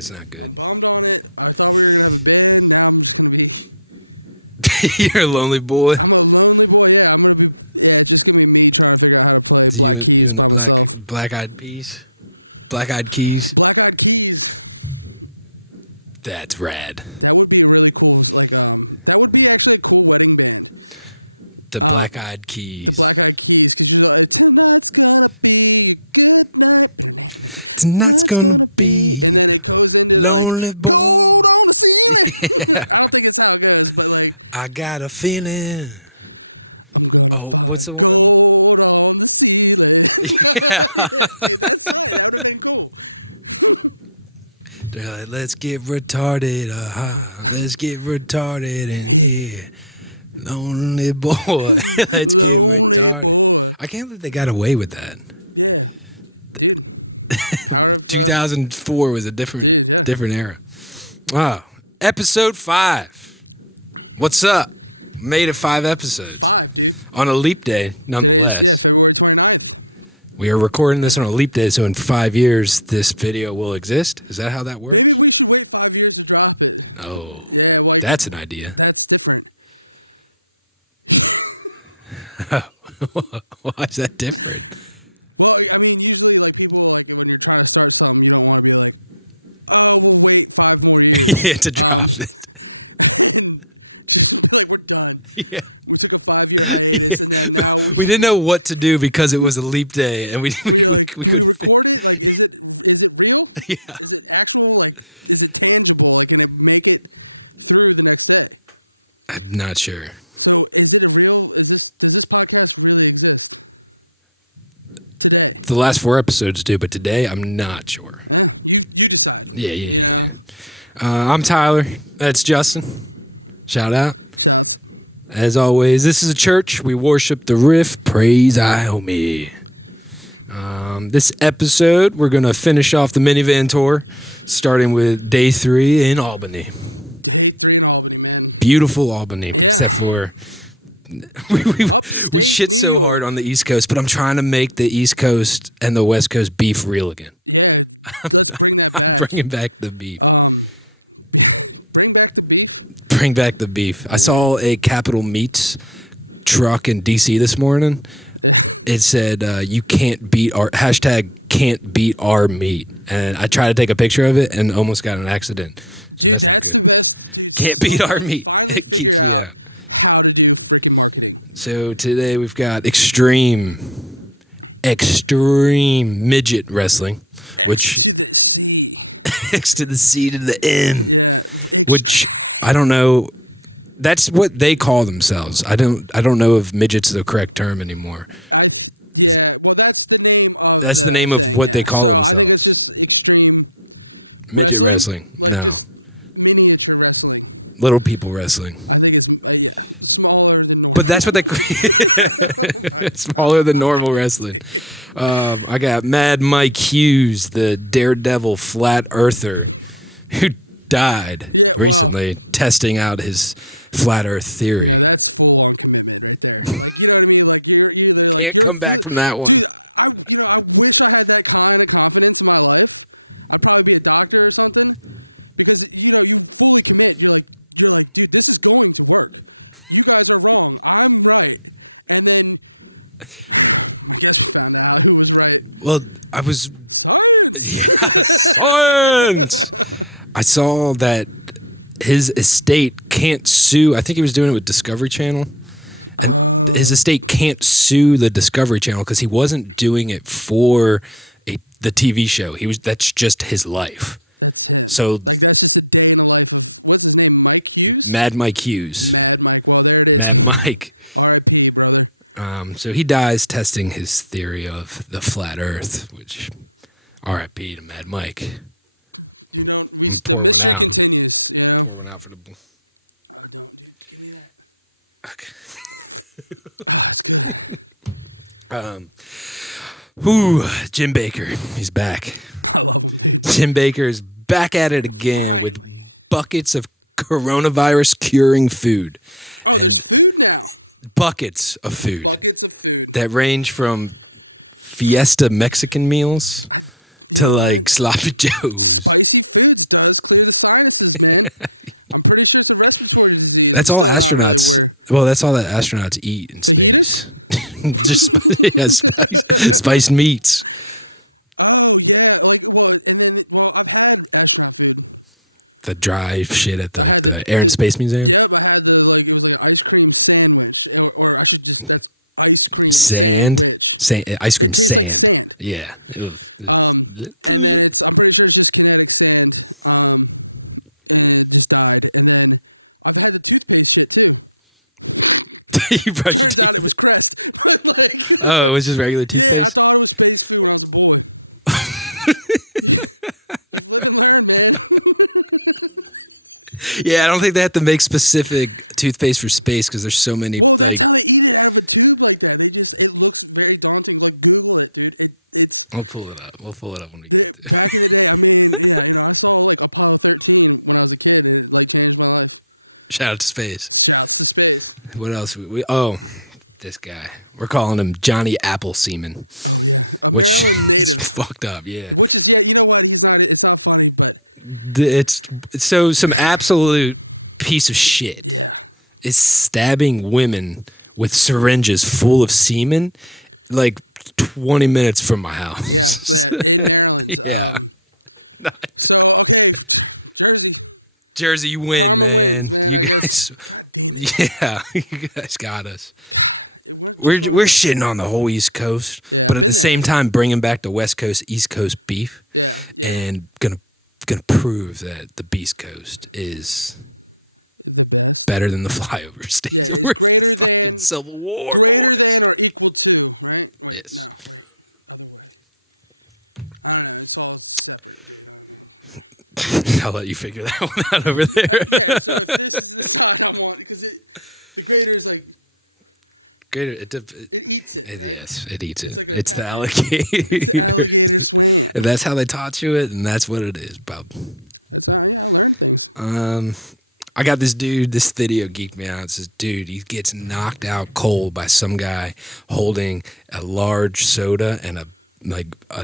it's not good. You're a lonely boy. You and the black eyed peas, black eyed keys. That's rad. The black eyed keys. Tonight's gonna be lonely boy. Yeah, I got a feeling. Oh, what's the one? Yeah. They're like, let's get retarded, let's get retarded in here. Lonely boy, let's get retarded. I can't believe they got away with that. 2004 was a different era. Oh, episode 5. What's up? Made it 5 episodes on a leap day, nonetheless. We are recording this on a leap day, so in 5 years, this video will exist. Is that how that works? Oh, that's an idea. Why is that different? Yeah, to drop it. Yeah. Yeah. We didn't know what to do because it was a leap day, and we couldn't figure. Yeah. I'm not sure. The last 4 episodes do, but today I'm not sure. Yeah. I'm Tyler. That's Justin. Shout out. As always, this is a church. We worship the Riff. Praise Iommi. This episode, we're going to finish off the minivan tour, starting with day 3 in Albany. Beautiful Albany, except for we shit so hard on the East Coast, but I'm trying to make the East Coast and the West Coast beef real again. I'm bringing back the beef. Bring back the beef. I saw a Capital Meats truck in DC this morning. It said, you can't beat our, hashtag can't beat our meat. And I tried to take a picture of it and almost got in an accident. So that's not good. Can't beat our meat. It keeps me out. So today we've got extreme midget wrestling, which next to the C to the M, which I don't know. That's what they call themselves. I don't know if midget's the correct term anymore. That's the name of what they call themselves. Midget wrestling. No. Little people wrestling. But that's what they smaller than normal wrestling. I got Mad Mike Hughes, the daredevil flat earther, who died recently testing out his flat earth theory. Can't come back from that one. Well, science! I saw that his estate can't sue. I think he was doing it with Discovery Channel. And his estate can't sue the Discovery Channel because he wasn't doing it for the TV show. That's just his life. So, Mad Mike Hughes. Mad Mike. So he dies testing his theory of the flat earth, which R.I.P. to Mad Mike. Pour one out. Pour one out for the... Okay. Jim Bakker. He's back. Jim Bakker is back at it again with buckets of coronavirus curing food. And buckets of food that range from Fiesta Mexican meals to like sloppy joes. That's all astronauts. Well, that's all that astronauts eat in space. Just yeah, spiced meats. The dry shit at the Air and Space Museum. Sand, ice cream sand. Yeah. You brush your teeth. Oh, it was just regular toothpaste. Yeah, I don't think they have to make specific toothpaste for space because there's so many. Like, we'll pull it up. We'll pull it up when we get to. Shout out to space. What else? Oh, this guy. We're calling him Johnny Apple Seaman, which is fucked up. Yeah, it's so some absolute piece of shit is stabbing women with syringes full of semen, like 20 minutes from my house. Yeah, Jersey, you win, man. You guys, yeah, you guys got us. We're shitting on the whole East Coast, but at the same time bringing back the West Coast East Coast beef, and gonna prove that the Beast Coast is better than the flyover states. We're the fucking Civil War boys. Yes. I'll let you figure that one out over there. Greater, yes, it eats it. It's the alligator. If that's how they taught you it, and that's what it is, bub. I got this dude. This video geeked me out. It's this dude. He gets knocked out cold by some guy holding a large soda and a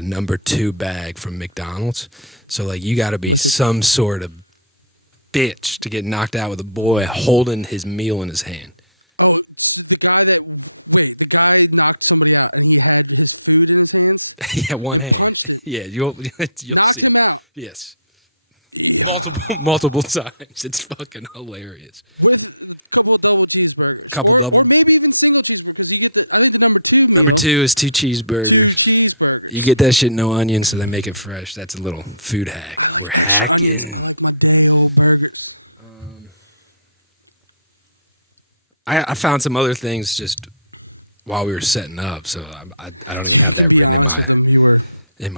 number 2 bag from McDonald's. So like you got to be some sort of bitch to get knocked out with a boy holding his meal in his hand. Yeah, one hand. Yeah, you'll see. Yes, multiple times. It's fucking hilarious. Couple double. Number 2 is 2 cheeseburgers. You get that shit no onion, so they make it fresh. That's a little food hack. We're hacking. I found some other things just while we were setting up, so I don't even have that written in my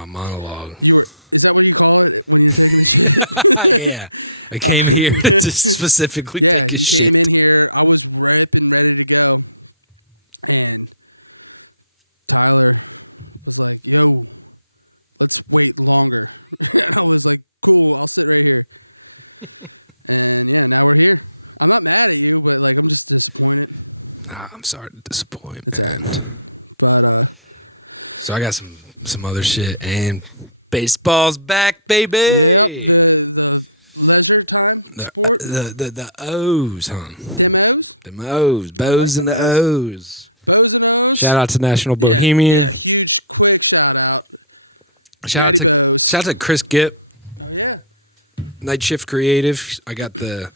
monologue. Yeah, I came here to just specifically take a shit. I'm sorry to disappoint, man. So I got some other shit, and baseball's back, baby. The O's, huh? The O's, Bows and the O's. Shout out to National Bohemian. Shout out to Chris Gipp, Night Shift Creative. I got the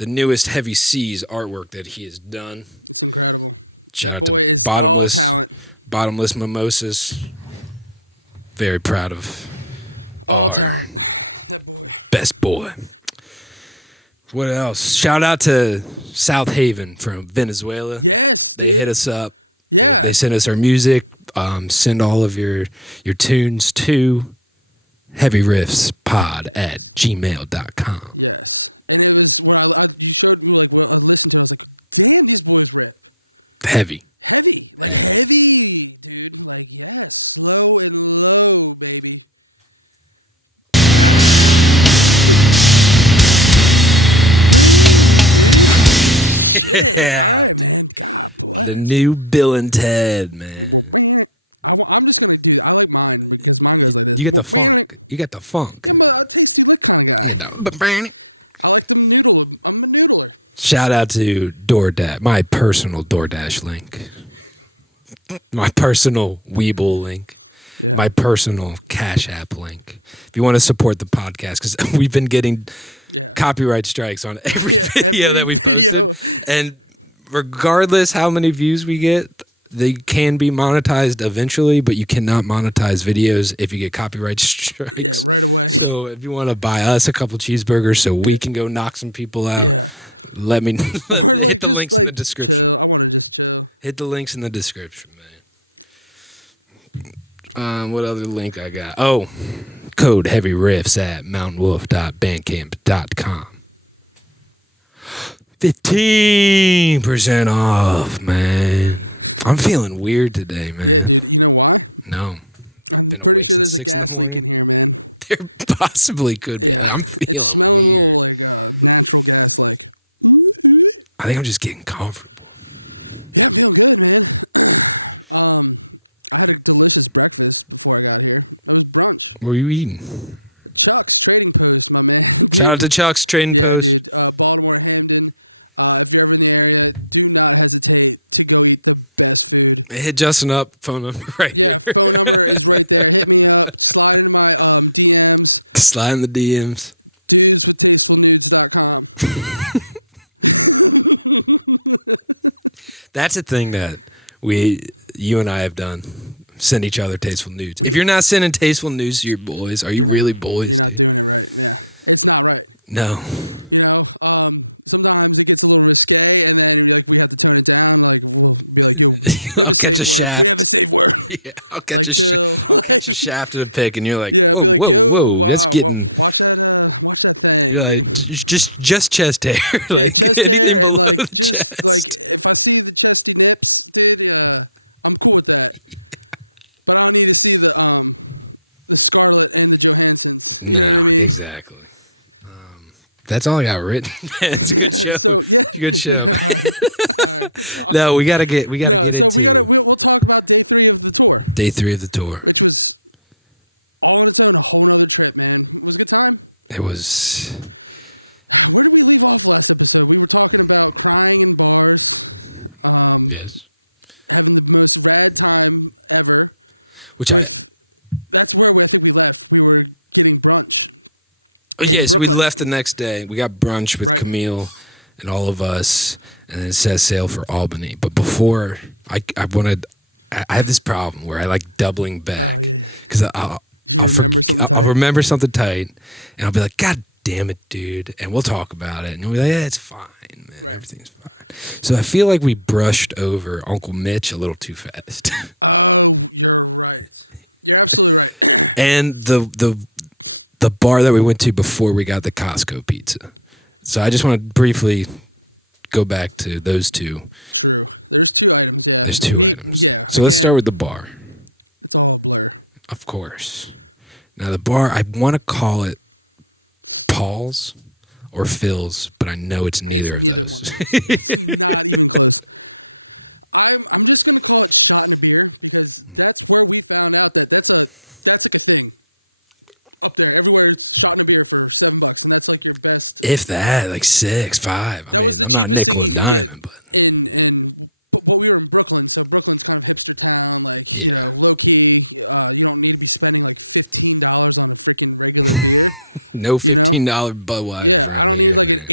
newest Heavy Seas artwork that he has done. Shout out to Bottomless Mimosas. Very proud of our best boy. What else? Shout out to South Haven from Venezuela. They hit us up. They sent us our music. Send all of your tunes to heavyriffspod@gmail.com. Heavy. Heavy. Yeah, dude. The new Bill and Ted, man. You get the funk. You get the funk. You know. Shout out to DoorDash, my personal DoorDash link, my personal Weeble link, my personal Cash App link. If you want to support the podcast, because we've been getting copyright strikes on every video that we posted, and regardless how many views we get, they can be monetized eventually, but you cannot monetize videos if you get copyright strikes. So if you want to buy us a couple cheeseburgers so we can go knock some people out, let me hit the links in the description. Hit the links in the description, man. What other link I got? Oh, code Heavy Riffs at mountainwolf.bandcamp.com. 15% off, man. I'm feeling weird today, man. No. I've been awake since 6 in the morning. There possibly could be. Like, I'm feeling weird. I think I'm just getting comfortable. What are you eating? Shout out to Chuck's Trading Post. Hit Justin up, phone number right here. Slide in the DMs. That's a thing that you and I have done. Send each other tasteful nudes. If you're not sending tasteful nudes to your boys, are you really boys, dude? No. I'll catch a shaft. Yeah, I'll catch a shaft of a pick, and you're like, whoa, that's getting. You're like, just chest hair, like anything below the chest. No, exactly. That's all I got written. It's a good show. It's a good show. No, we gotta get into day 3 of the tour. It was. Yes. Which I. Oh, yeah, so we left the next day. We got brunch with Camille and all of us, and then it says sail for Albany. But before, I have this problem where I like doubling back because I'll remember something tight, and I'll be like, God damn it, dude, and we'll talk about it, and you'll be like, yeah, it's fine, man, everything's fine. So I feel like we brushed over Uncle Mitch a little too fast. And the bar that we went to before we got the Costco pizza. So I just want to briefly go back to those two. There's 2 items. So let's start with the bar. Of course. Now the bar, I want to call it Paul's or Phil's, but I know it's neither of those. If that, like 6, 5. I mean, I'm not nickel and diamond, but yeah. No $15 Budweiser around here, man.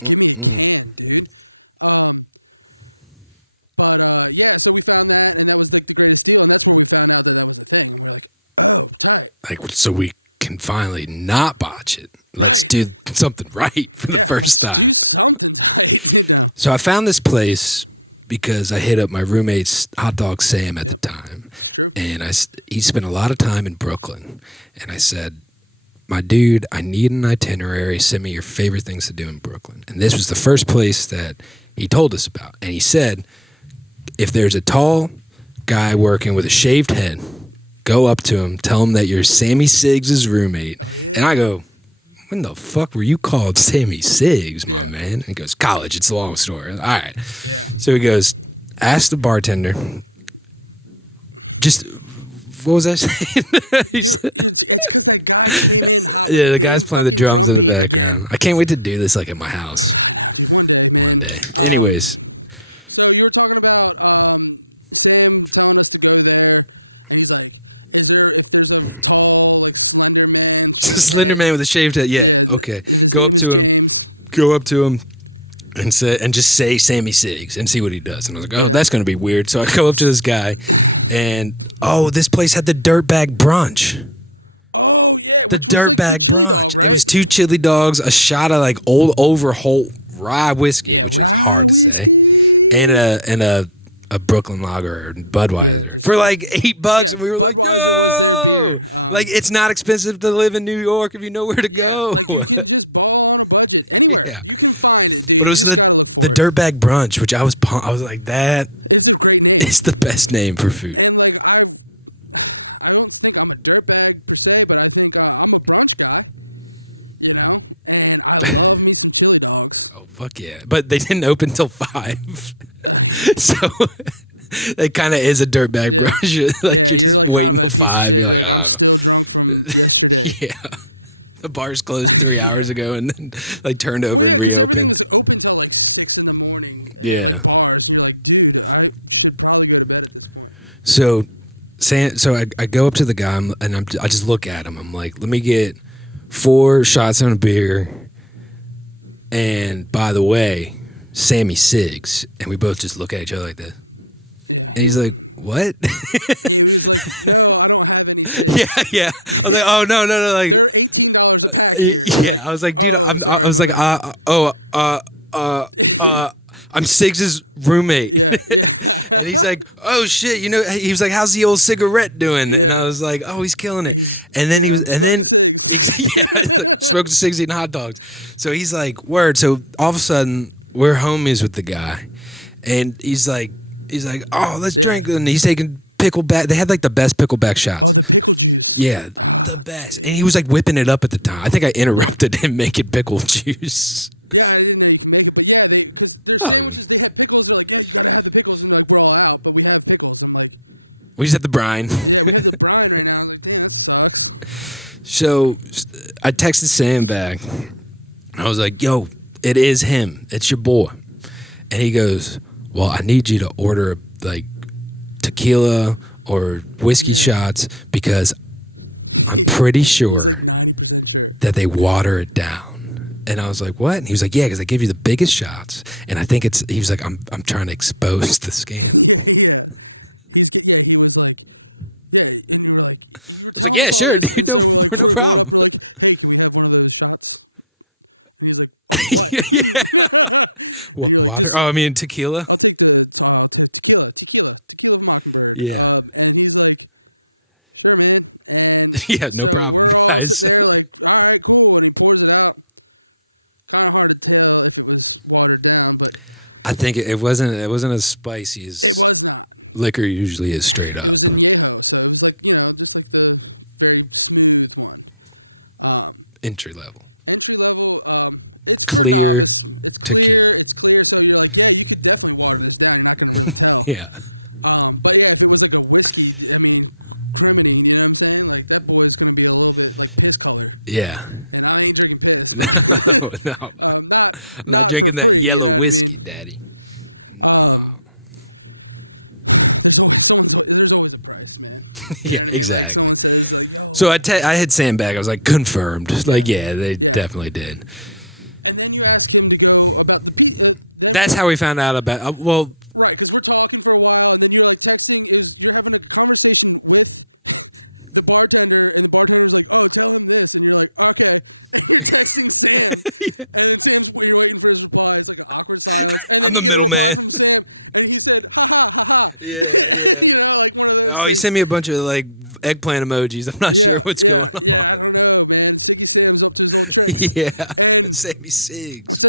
Mm-mm. Like, so we can finally not botch it. Let's do something right for the first time. So I found this place because I hit up my roommate's hot dog Sam at the time, and he spent a lot of time in Brooklyn, and I said, my dude, I need an itinerary. Send me your favorite things to do in Brooklyn. And this was the first place that he told us about. And he said, if there's a tall guy working with a shaved head, go up to him, tell him that you're Sammy Siggs' roommate. And I go, when the fuck were you called Sammy Siggs, my man? And he goes, college, it's a long story. All right. So he goes, ask the bartender, just, what was I saying? He said, Yeah, the guy's playing the drums in the background. I can't wait to do this like at my house one day. Anyways, Slender Man with a shaved head. Yeah, okay. Go up to him. Go up to him and just say Sammy Siggs and see what he does. And I was like, oh, that's going to be weird. So I go up to this guy, and this place had the Dirtbag Brunch. The Dirtbag Brunch. It was 2 chili dogs, a shot of like old Overholt rye whiskey, which is hard to say, and a Brooklyn Lager or Budweiser for like $8, and we were like, yo, like it's not expensive to live in New York if you know where to go. Yeah, but it was the Dirtbag Brunch, which I was like, that is the best name for food. Oh fuck yeah! But they didn't open till 5, so it kind of is a dirtbag brunch. Like you're just waiting till 5. You're like, oh, yeah. The bar's closed 3 hours ago and then like turned over and reopened. Yeah. So, I go up to the guy and I just look at him. I'm like, let me get 4 shots on a beer. And by the way, Sammy Siggs. And we both just look at each other like this. And he's like, what? Yeah, yeah. I was like, oh no, like, yeah. I was like, dude, I was like, I'm Siggs's roommate. And he's like, oh shit, he was like, how's the old cigarette doing? And I was like, oh, he's killing it. And then yeah, he's like smoking cigs, eating hot dogs. So he's like, word. So all of a sudden we're homies with the guy, and he's like, oh, let's drink. And he's taking pickleback. They had like the best pickleback shots. Yeah, the best. And he was like whipping it up at the time. I think I interrupted him making pickle juice. Oh, we just had the brine. So I texted Sam back. I was like, yo, it is him. It's your boy. And he goes, well, I need you to order like tequila or whiskey shots because I'm pretty sure that they water it down. And I was like, what? And he was like, yeah, because they give you the biggest shots. And I think he was like, I'm trying to expose the scandal. I was like, yeah, sure, dude, no problem. Yeah. Water? Oh, I mean tequila. Yeah. Yeah, no problem, guys. I think it wasn't as spicy as liquor usually is straight up. Entry level. Clear tequila. Yeah. Yeah. No, no. I'm not drinking that yellow whiskey, Daddy. No. Yeah, exactly. So I hit Sam back. I was like, confirmed. Like, yeah, they definitely did. That's how we found out about. Well, I'm the middleman. Yeah, yeah. Oh, he sent me a bunch of like eggplant emojis. I'm not sure what's going on. Yeah, Sammy Siggs.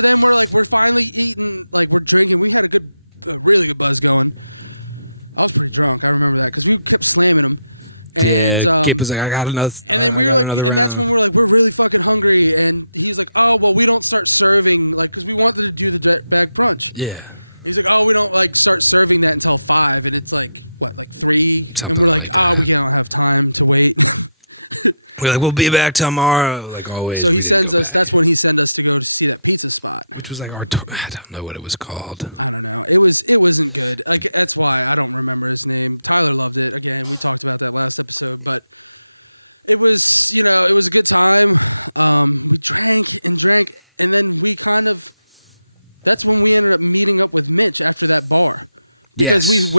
Yeah, Kip was like, I got another round. Yeah, something like that. We're like, we'll be back tomorrow. Like always, we didn't go back. Which was like our, I don't know what it was called. Yes.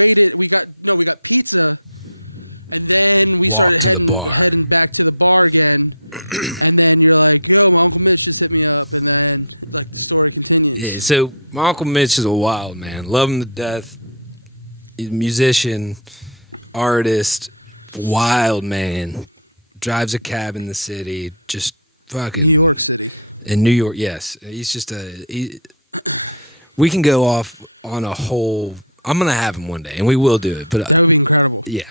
Walk to the bar. Yeah, so my Uncle Mitch is a wild man. Love him to death. He's a musician, artist, wild man. Drives a cab in the city. Just fucking in New York. Yes, he's just a. We can go off on a whole. I'm gonna have him one day, and we will do it. But yeah,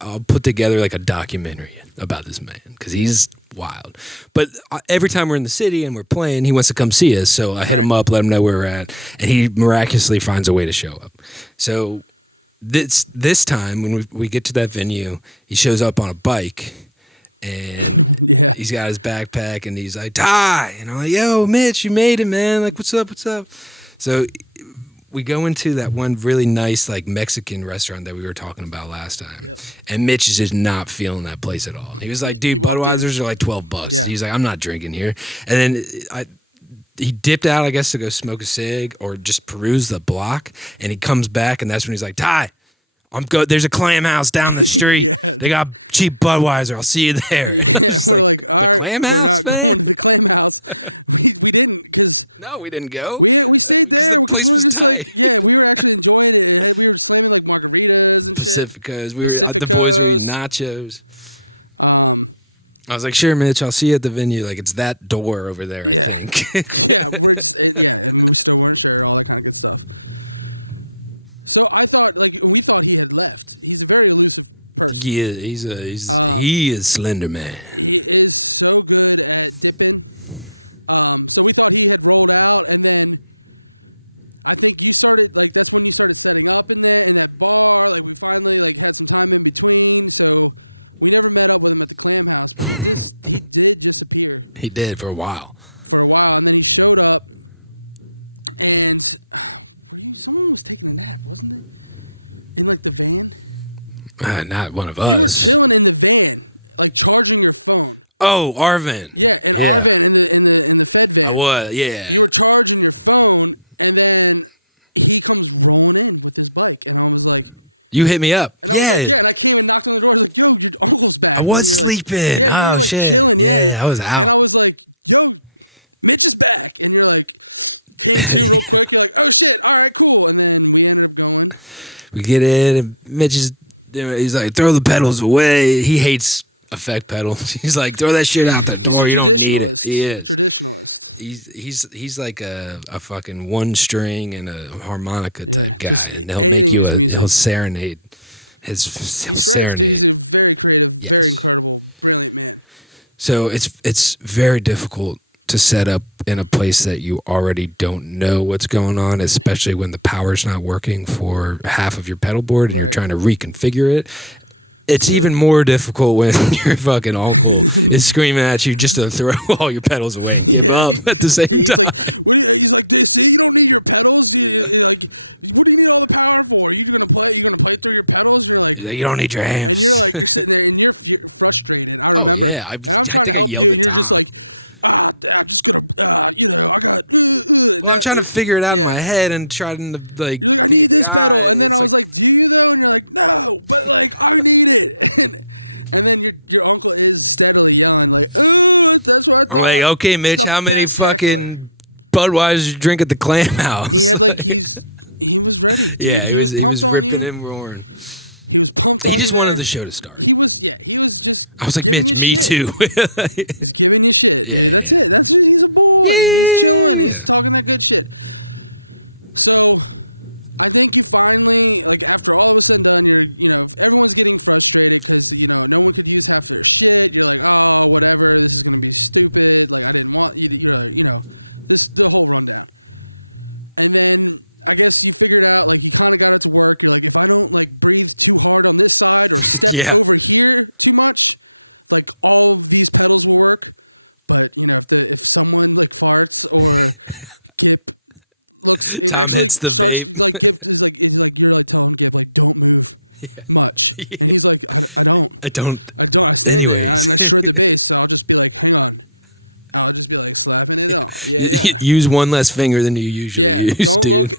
I'll put together like a documentary about this man because he's wild. But every time we're in the city and we're playing, he wants to come see us. So I hit him up, let him know where we're at, and he miraculously finds a way to show up. So this time when we get to that venue, he shows up on a bike, and he's got his backpack, and he's like, "Ty," and I'm like, "Yo, Mitch, you made it, man! Like, what's up? What's up?" So we go into that one really nice like Mexican restaurant that we were talking about last time, and Mitch is just not feeling that place at all. He was like, "Dude, Budweisers are like $12." He's like, "I'm not drinking here." And then he dipped out, I guess, to go smoke a cig or just peruse the block, and he comes back, and that's when he's like, "Ty, I'm good. There's a clam house down the street. They got cheap Budweiser. I'll see you there." I was just like, "The clam house, man?" No, we didn't go because the place was tight. Pacificas. We were the boys were eating nachos. I was like, "Sure, Mitch. I'll see you at the venue. Like it's that door over there, I think." Yeah, he is Slender Man. He did for a while. Not one of us. Oh, Arvin. Yeah, I was. Yeah, you hit me up. Yeah, I was sleeping. Oh shit. Yeah, I was out. We get in, and Mitch is. He's like, "Throw the pedals away." He hates effect pedals. He's like, "Throw that shit out the door. You don't need it." He is. He's like a fucking one string and a harmonica type guy, and he'll serenade he'll serenade. Yes. So it's very difficult to set up in a place that you already don't know what's going on, especially when the power's not working for half of your pedal board and you're trying to reconfigure it. It's even more difficult when your fucking uncle is screaming at you just to throw all your pedals away and give up at the same time. He's like, "You don't need your amps." Oh yeah, I think I yelled at Tom. Well, I'm trying to figure it out in my head and trying to like be a guy. It's like I'm like, "Okay, Mitch, how many fucking Budweisers you drink at the Clam House?" Like, yeah, he was ripping and roaring. He just wanted the show to start. I was like, "Mitch, me too." Yeah, yeah, yeah, yeah. Tom hits the vape. Yeah. I don't. Anyways, you use one less finger than you usually use, dude.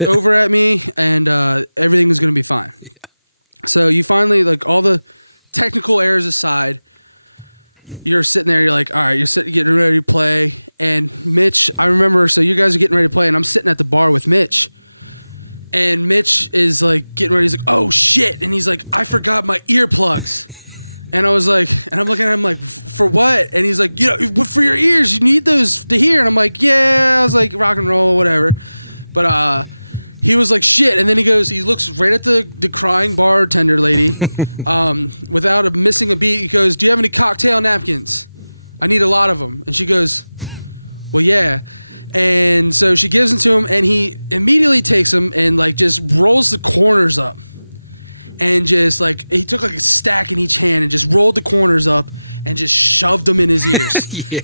Yeah.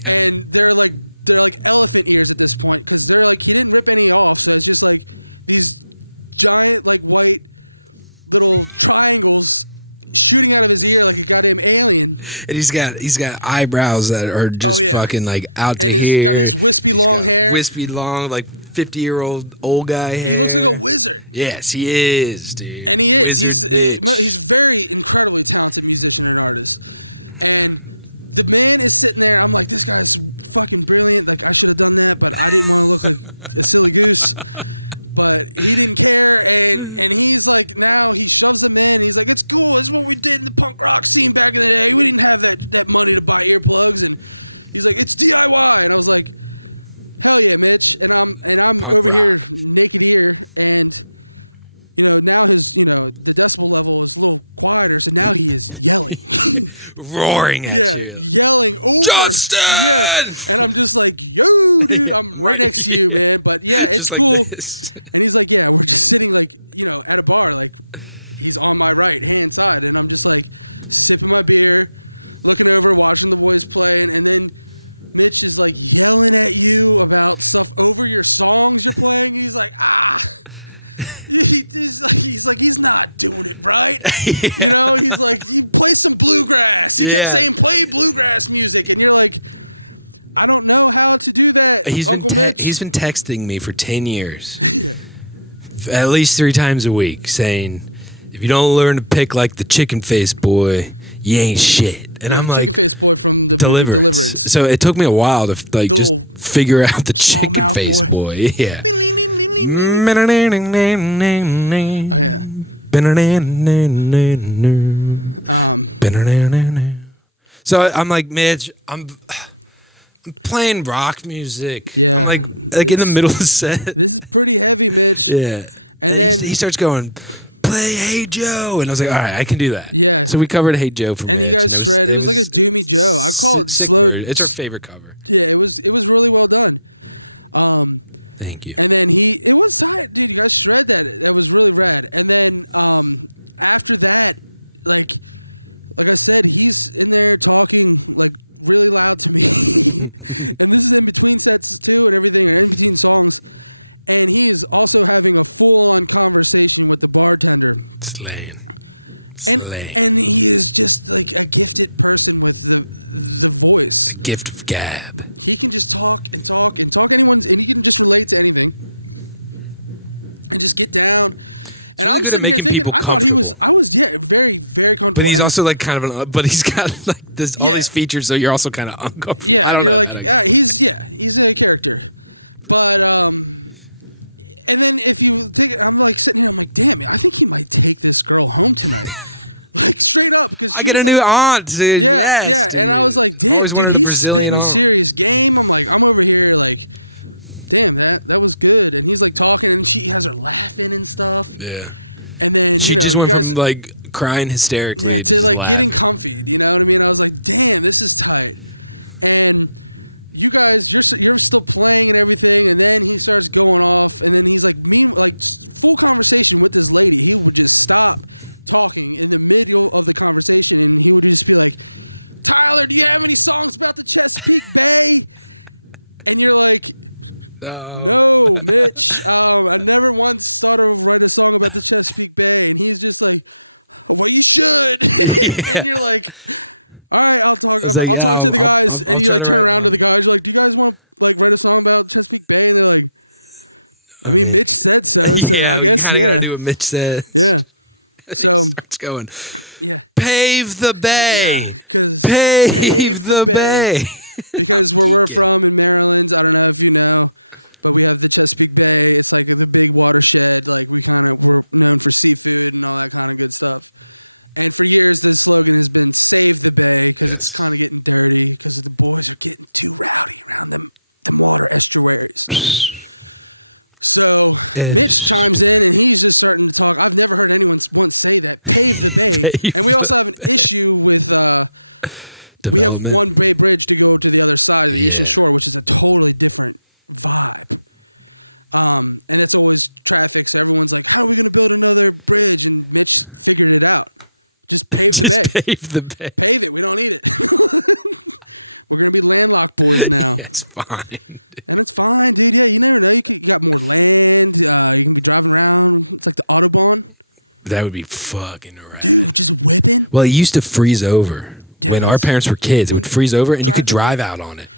And he's got eyebrows that are just fucking like out to here. He's got wispy long like 50-year-old old guy hair. Yes, he is, dude. Wizard Mitch. Punk rock. Roaring at you. Justin! Yeah, right. Yeah. Just like this. Yeah. Yeah. He's been texting me for 10 years, at least 3 times a week, saying, "If you don't learn to pick like the chicken face boy, you ain't shit." And I'm like, deliverance. So it took me a while to like just figure out the chicken face boy. Yeah. So I'm like, Mitch, I'm playing rock music. I'm like in the middle of the set. Yeah. And he starts going, play Hey Joe. And I was like, all right, I can do that. So we covered Hey Joe for Mitch, and it was sick version. It's our favorite cover. Thank you. Slaying. Slaying. A gift of gab. He's really good at making people comfortable. But he's also like kind of but he's got like this all these features, so you're also kind of uncomfortable. I don't know. I don't. I get a new aunt, dude. Yes, dude. I've always wanted a Brazilian aunt. Yeah. She just went from like crying hysterically to just laughing. No. Yeah. I was like, yeah, I'll try to write one. I mean, yeah, you kind of got to do what Mitch says. He starts going, pave the bay, pave the bay. I'm geeking. Yes. Estuary. Pave the development. Yeah. Just pave the bay. Yeah, it's fine. That would be fucking rad. Well, it used to freeze over. When our parents were kids, it would freeze over and you could drive out on it.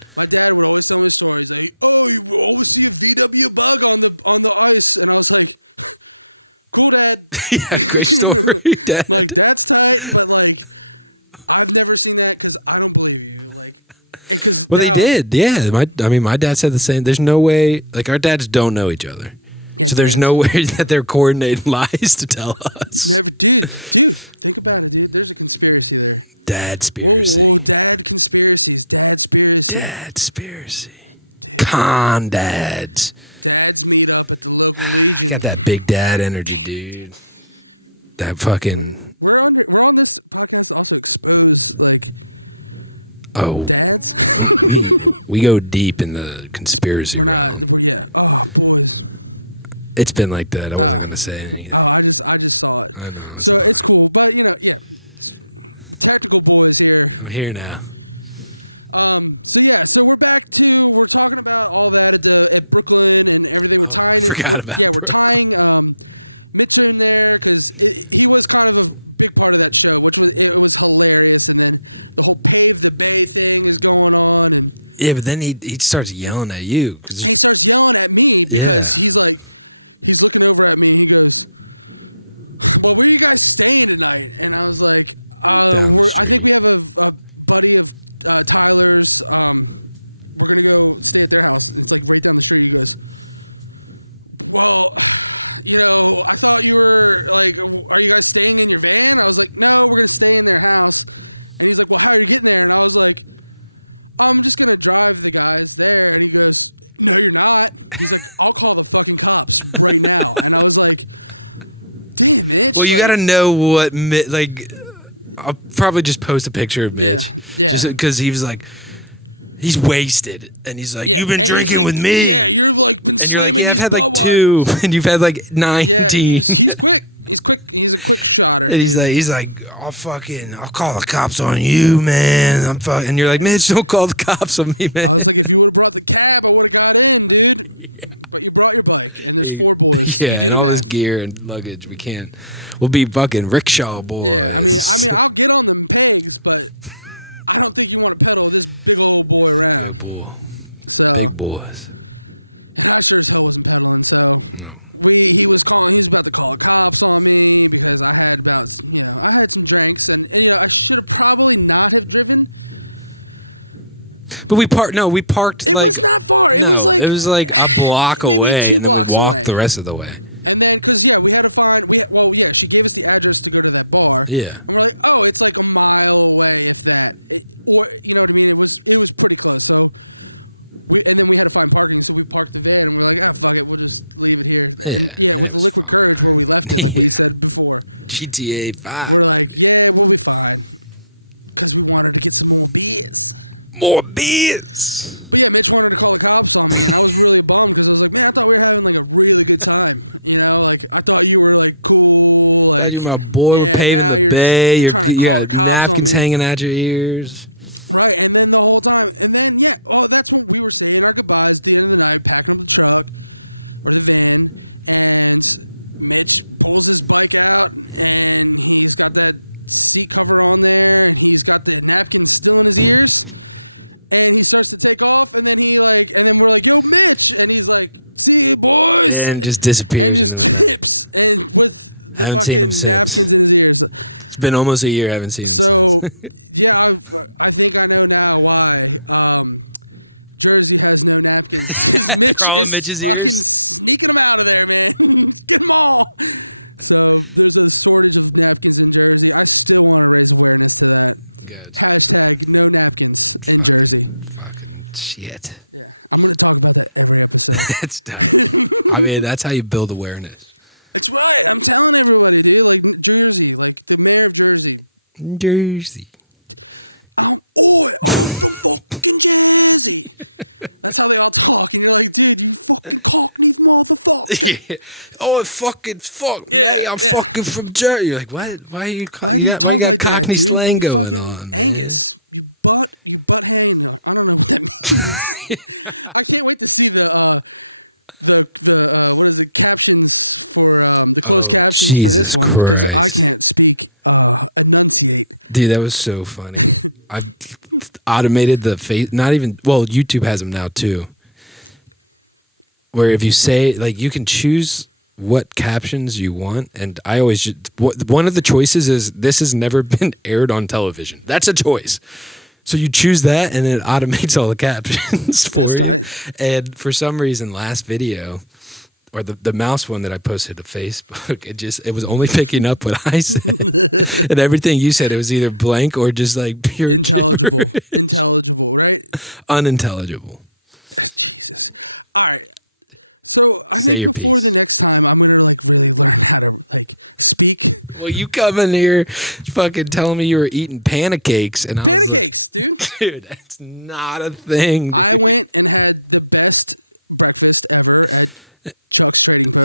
Yeah, great story, Dad. Well, they did. Yeah, my dad said the same. There's no way. Like our dads don't know each other, so there's no way that they're coordinating lies to tell us. Dadspiracy. Dadspiracy. Con dads. I got that big dad energy, dude. That fucking. Oh, we go deep in the conspiracy realm. It's been like that. I wasn't gonna say anything. I know it's fine. I'm here now. Oh, I forgot about Brooklyn. Yeah, but then he starts yelling at you because yeah, down the street. Well, you got to know what like. I'll probably just post a picture of Mitch, just because he was like, he's wasted, and he's like, "You've been drinking with me," and you're like, "Yeah, I've had like two, and you've had like 19." And he's like, I'll call the cops on you, man. And you're like, Mitch, don't call the cops on me, man. Yeah, and all this gear and luggage, we can't. We'll be fucking rickshaw boys. Big boy, big boys. No. But we parked. No, we parked like. No, it was like a block away, and then we walked the rest of the way. Yeah. Yeah, and it was fun. Yeah. GTA 5, baby. More beers. Thought you were my boy. We're paving the bay. You got napkins hanging out your ears. and just disappears into the night. Haven't seen him since. It's been almost a year. I haven't seen him since. They're all in Mitch's ears. Good. Fucking shit. That's tight. I mean, that's how you build awareness. Jersey. Yeah. Oh, fuck, mate! I'm fucking from Jersey. You're like, what? Why are you? Why you got Cockney slang going on, man? Oh, Jesus Christ, dude, that was so funny. I automated the face. Not even. Well, YouTube has them now too. Where if you say like you can choose what captions you want, and I always one of the choices is this has never been aired on television. That's a choice. So you choose that, and it automates all the captions for you. And for some reason, last video or the mouse one that I posted to Facebook, it was only picking up what I said, and everything you said it was either blank or just like pure gibberish, unintelligible. Say your piece. Well, you come in here fucking telling me you were eating pancakes, and I was like, dude, that's not a thing, dude.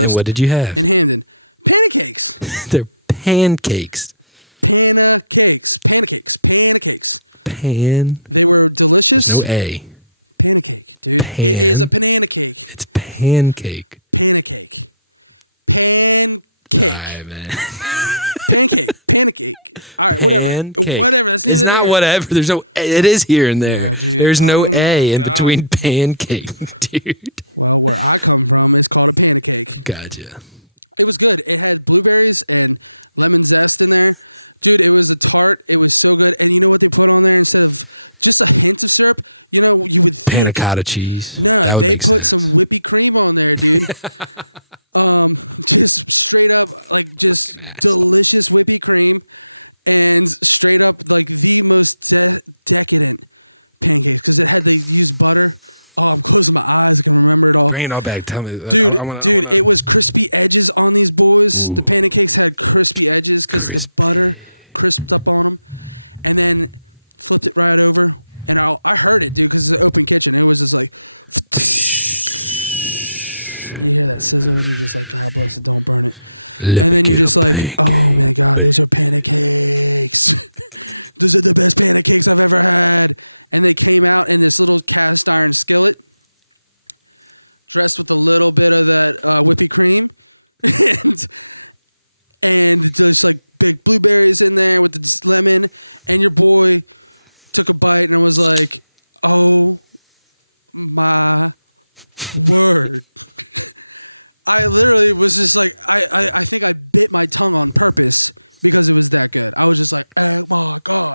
And what did you have? They're pancakes. Pan. There's no A. Pan. It's pancake. All right, man. Pancake. It's not whatever. There's no. It is here and there. There's no A in between pancake, dude. Gotcha. Panna cotta cheese. That would make sense. Fucking asshole. Bring it all back. Tell me. I wanna. I wanna. Ooh, crispy. Let me get a pancake, baby.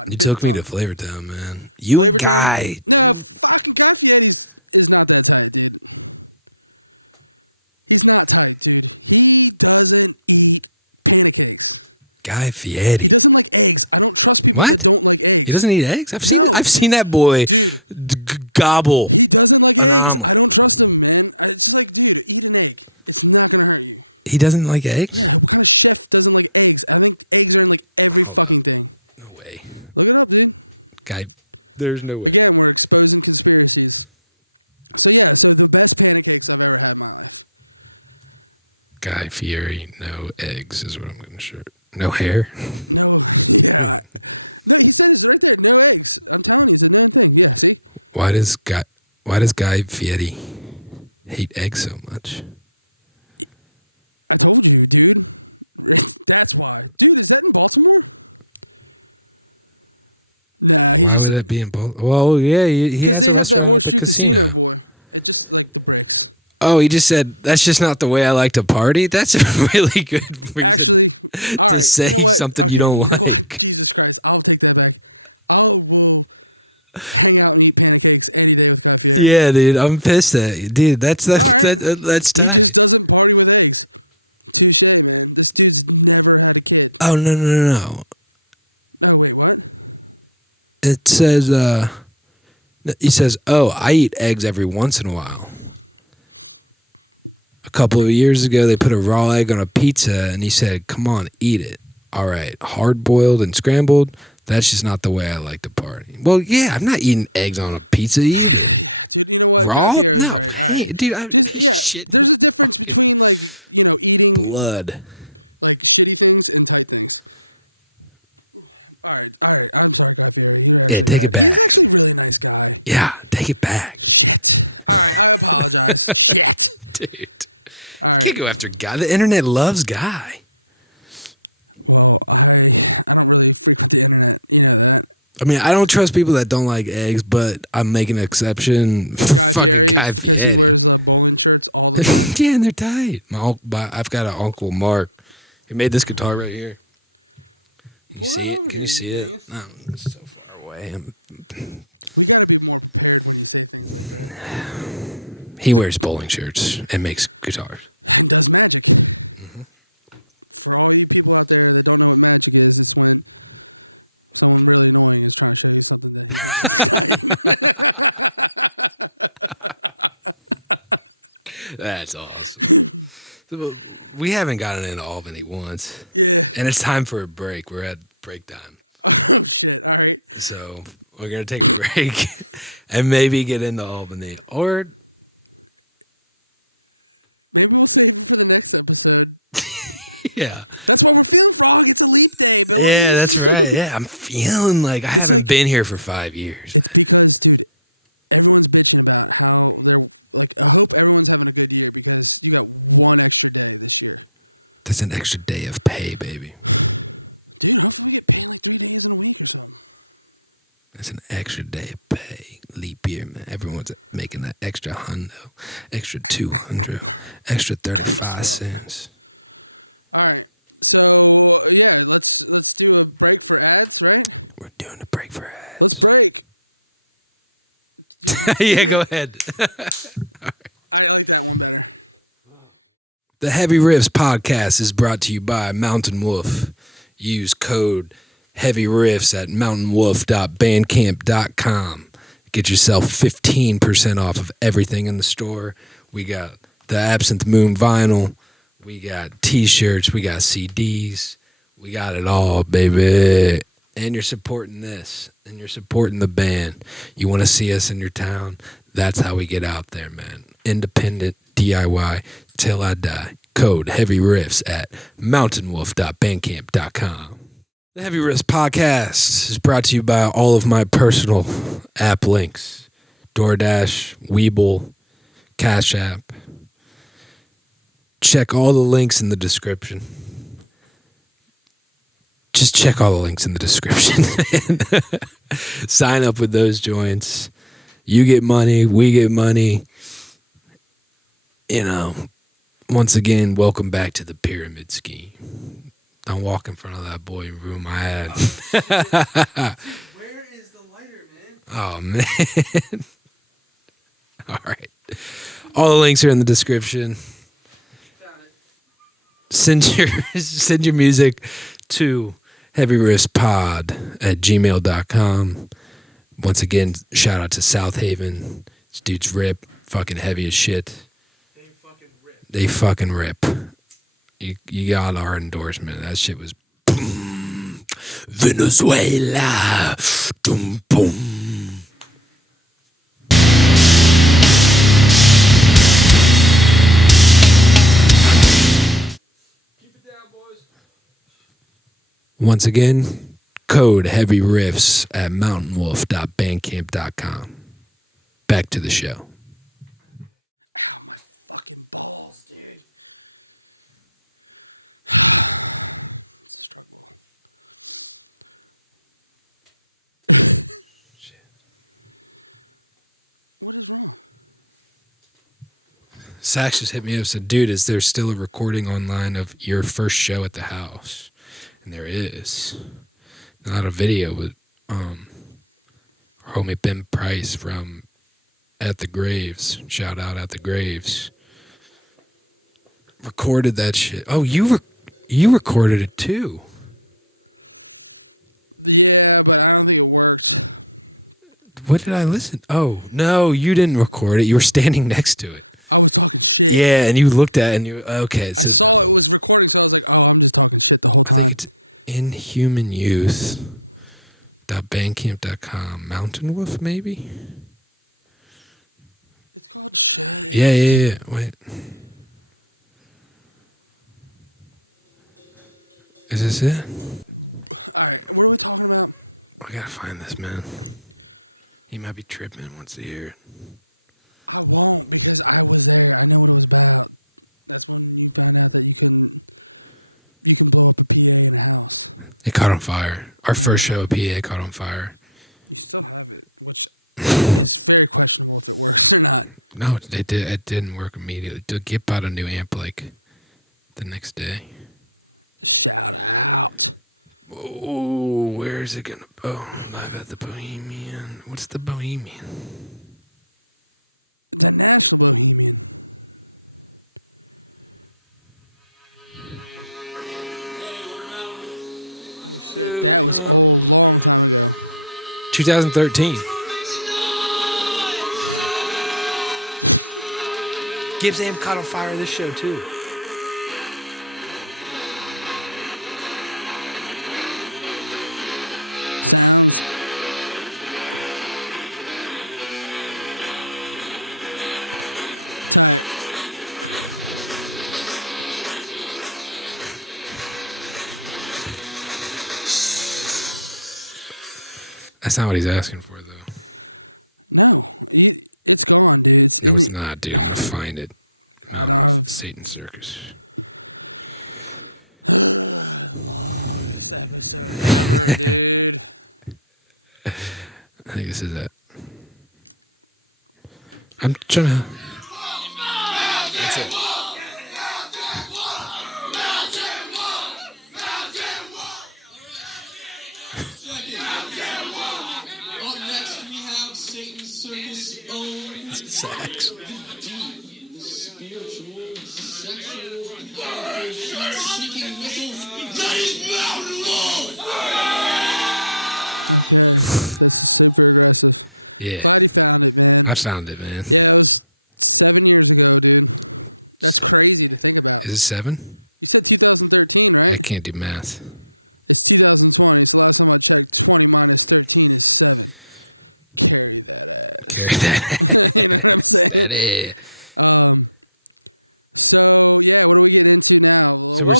You took me to Flavortown, man. You and Guy Fieri. What? He doesn't eat eggs? I've seen it. I've seen that boy gobble an omelet. He doesn't like eggs? Hold up. No way. Guy, there's no way. Guy Fieri, no eggs is what I'm going to shirt. No hair? Why does Guy Fieri hate eggs so much? Why would that be in both? Well, yeah, he has a restaurant at the casino. Oh, he just said that's just not the way I like to party. That's a really good reason to say something you don't like. Yeah, dude, I'm pissed at you, dude. That's tight. Oh no no no no! It says he says, "Oh, I eat eggs every once in a while." A couple of years ago, they put a raw egg on a pizza, and he said, "Come on, eat it." All right, hard boiled and scrambled. That's just not the way I like to party. Well, yeah, I'm not eating eggs on a pizza either. Raw? No. Hey, dude, I'm shitting fucking blood. Yeah, take it back. Yeah, take it back, dude. You can't go after Guy. The internet loves Guy. I mean, I don't trust people that don't like eggs, but I'm making an exception for fucking Guy Fieri. Yeah, and they're tight. I've got an uncle Mark. He made this guitar right here. Can you see it? Can you see it? No, it's so far away. He wears bowling shirts and makes guitars. Hmm. That's awesome. So, we haven't gotten into Albany once, and it's time for a break. We're at break time, so we're gonna take a break and maybe get into Albany. Or yeah, yeah, that's right. Yeah, I'm feeling like I haven't been here for 5 years. That's an extra day of pay, baby. That's an extra day of pay. Leap year, man. Everyone's making that extra hundo, extra 200, extra 35 cents. We're doing a break for ads. Yeah, go ahead. The Heavy Riffs podcast is brought to you by Mountain Wolf. Use code Heavy Riffs at mountainwolf.bandcamp.com. Get yourself 15% off of everything in the store. We got the Absinthe Moon vinyl. We got t-shirts. We got CDs. We got it all, baby. And you're supporting this. And you're supporting the band. You want to see us in your town. That's how we get out there, man. Independent DIY till I die. Code Heavy Riffs at mountainwolf.bandcamp.com. The Heavy Riffs podcast is brought to you by all of my personal app links. DoorDash, Weeble, Cash App. Check all the links in the description. Just check all the links in the description. Sign up with those joints. You get money, we get money. You know, once again, welcome back to the pyramid scheme. Don't walk in front of that boy and ruin my head. Where is the lighter, man? Oh, man. All right. All the links are in the description. Found it. Send your music to heavywristpod at gmail.com. Once again, shout out to South Haven. This dude's rip. Fucking heavy as shit. They fucking rip. They fucking rip. You got our endorsement. That shit was boom. Venezuela. Boom, boom. Keep it down, boys. Once again, code Heavy Riffs at mountainwolf.bandcamp.com. Back to the show. Sax just hit me up and said, dude, is there still a recording online of your first show at the house? And there is. Not a video, but our homie Ben Price from At the Graves, shout out At the Graves, recorded that shit. Oh, you recorded it too. What did I listen? Oh, no, you didn't record it. You were standing next to it. Yeah, and you looked at it and you okay, so I think it's inhumanyouth.bandcamp.com. Mountain Wolf, maybe? Yeah. Wait. Is this it? I gotta find this, man. He might be tripping once he hear it. It caught on fire. Our first show at PA caught on fire. No, it did. It didn't work immediately. To get out a new amp like the next day. Oh, where is it gonna? Oh, live at the Bohemian. What's the Bohemian? No. 2013. Gibbs amp caught on fire this show too. That's not what he's asking for, though. No, it's not, dude. I'm gonna find it. Mountain Wolf, Satan Circus. I think this is it. I'm trying to. That's it. Up next we have Satan's Circus' own Sax. spiritual, sexual, seeking missiles. That is Mountain Wolf! Yeah. I found it, man. Is it 7? I can't do math. Carry that. Steady. So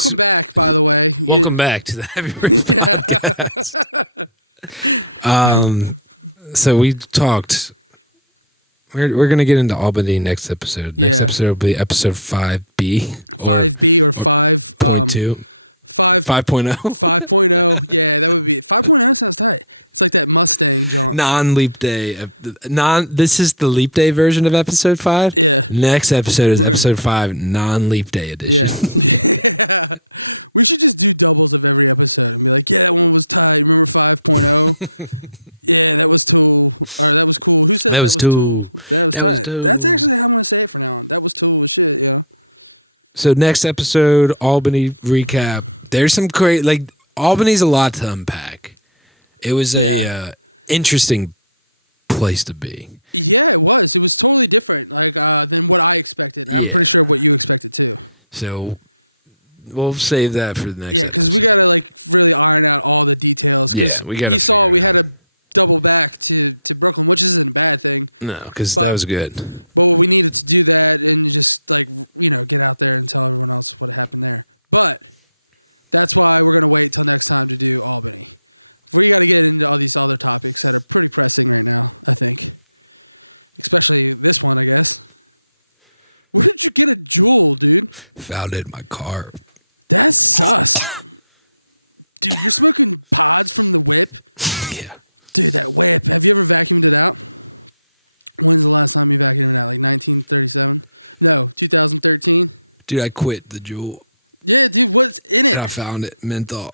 welcome back to the Heavy Riffs podcast. So we talked. We're gonna get into Albany next episode. Next episode will be episode 5B or 0.2, 5.0. Non-leap day. This is the leap day version of episode 5. Next episode is episode 5, non-leap day edition. That was two. So next episode, Albany recap. There's some great, like, Albany's a lot to unpack. It was a interesting place to be. Yeah. So we'll save that for the next episode. Yeah, we got to figure it out. No, because that was good. Found it in my car. Yeah. Dude, I quit the Jewel. And I found it. Menthol.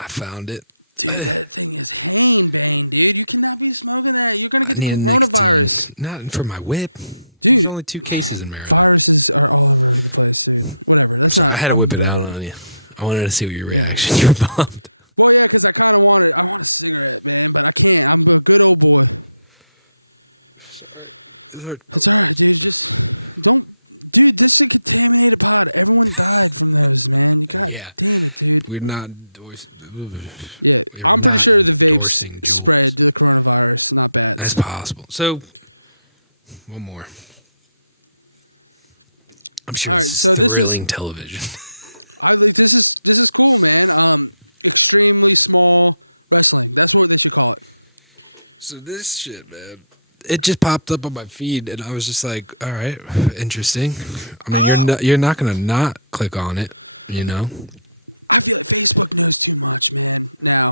I found it. I need a nicotine. Not for my whip. There's only 2 cases in Maryland. I'm sorry, I had to whip it out on you. I wanted to see what your reaction. You were bummed. Sorry. Yeah, we're not endorsing Jules. That's possible. So, one more. I'm sure this is thrilling television. So this shit, man, it just popped up on my feed, and I was just like, "All right, interesting." I mean, you're not gonna not click on it, you know?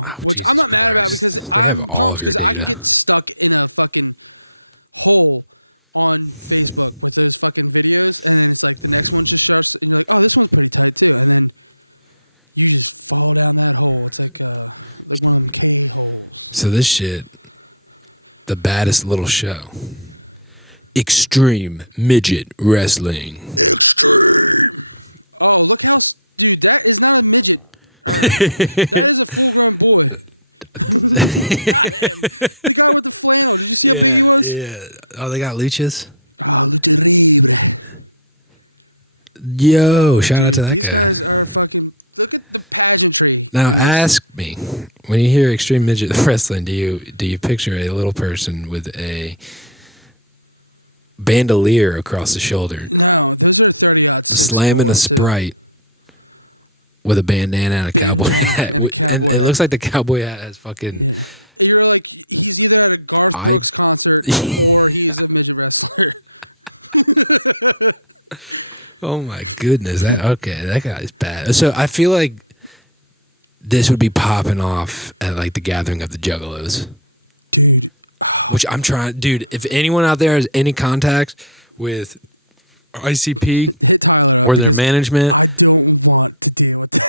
Oh, Jesus Christ! They have all of your data. So this shit, the baddest little show. Extreme Midget Wrestling. Yeah, yeah. Oh, they got leeches? Yo, shout out to that guy. Now ask me, when you hear extreme midget wrestling, do you picture a little person with a bandolier across the shoulder, slamming a Sprite with a bandana and a cowboy hat? And it looks like the cowboy hat has fucking eye. Oh my goodness, that guy's bad. So I feel like this would be popping off at like the gathering of the Juggalos, which I'm trying, dude. If anyone out there has any contacts with ICP or their management,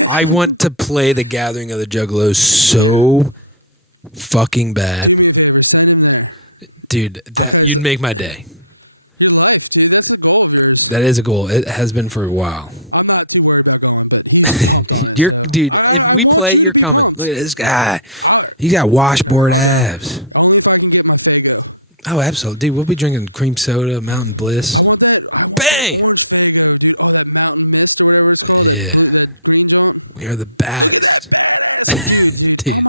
I want to play the gathering of the Juggalos so fucking bad, dude. That you'd make my day. That is a goal. It has been for a while. Dude, if we play, you're coming. Look at this guy. He's got washboard abs. Oh, absolutely. Dude, we'll be drinking cream soda, Mountain Bliss. Bam! Yeah. We are the baddest. Dude.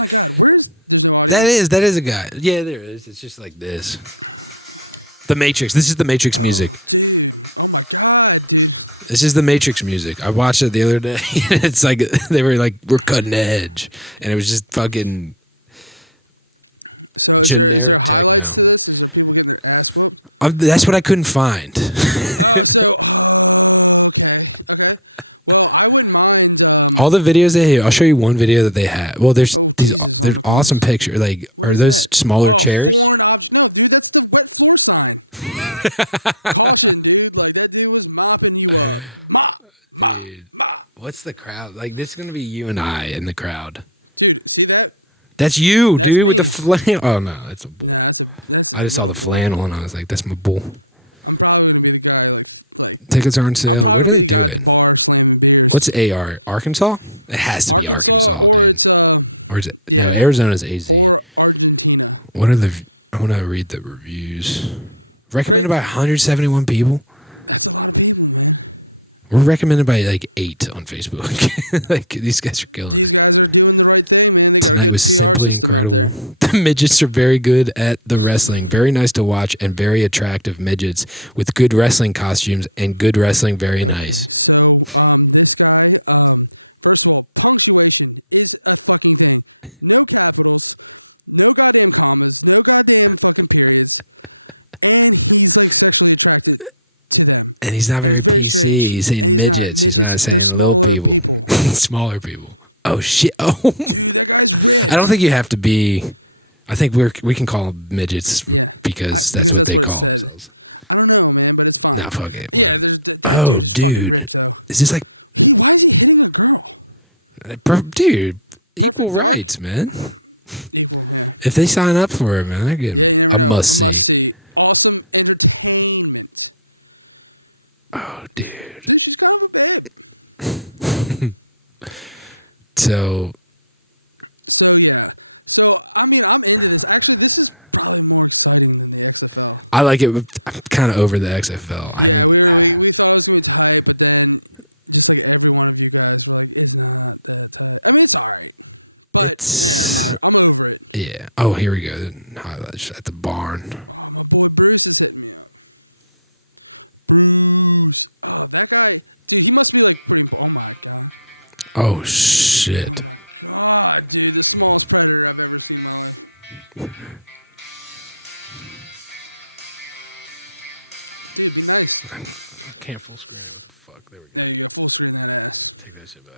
That is a guy. Yeah, there is. It's just like this. The Matrix. This is the Matrix music. This is the Matrix music. I watched it the other day. It's like they were like, "We're cutting edge," and it was just fucking generic techno. That's what I couldn't find. All the videos they have, I'll show you one video that they had. Well, there's awesome pictures. Like, are those smaller chairs? Dude, what's the crowd? Like, this is going to be you and I in the crowd. That's you, dude, with the flannel. Oh, no, that's a bull. I just saw the flannel, and I was like, that's my bull. Tickets are on sale. Where do they do it? What's AR? Arkansas? It has to be Arkansas, dude. Or is it? No, Arizona's AZ. What are the... I want to read the reviews. Recommended by 171 people? We're recommended by like 8 on Facebook. Like, these guys are killing it. Tonight was simply incredible. The midgets are very good at the wrestling. Very nice to watch and very attractive midgets with good wrestling costumes and good wrestling. Very nice. And he's not very PC. He's saying midgets. He's not saying little people, smaller people. Oh shit! Oh, I don't think you have to be. I think we can call them midgets because that's what they call themselves. Nah, fuck it. Oh, dude. Is this like... Dude, equal rights, man. If they sign up for it, man, they're getting a must-see. Oh, dude. So... I like it. I'm kind of over the XFL. I haven't... It's... Yeah. Oh, here we go. Highlights at the barn. Oh, shit. I can't full screen it. What the fuck? There we go. Take that shit back.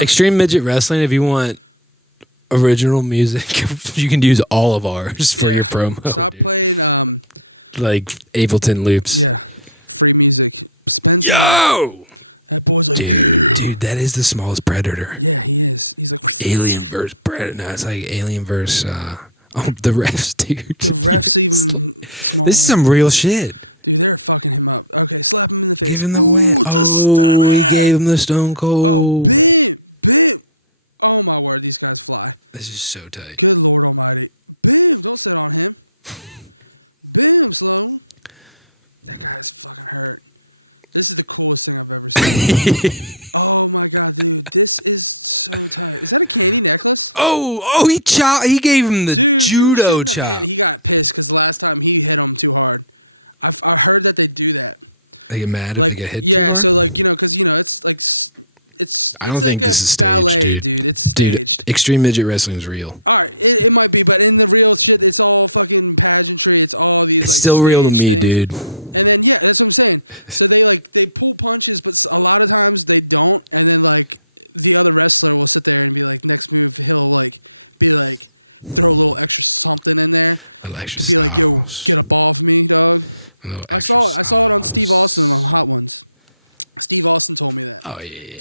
Extreme Midget Wrestling, if you want original music, you can use all of ours for your promo, dude. Like Ableton loops. Yo! Dude, that is the smallest predator. Alien versus predator. No, it's like Alien versus the Riffs, dude. Yes. This is some real shit. Give him the win. Oh, he gave him the Stone Cold. This is so tight. He gave him the judo chop. They get mad if they get hit too hard? I don't think this is staged, dude. Dude, Extreme Midget Wrestling is real. It's still real to me, dude. A little extra sauce. A little extra sauce. Oh, yeah.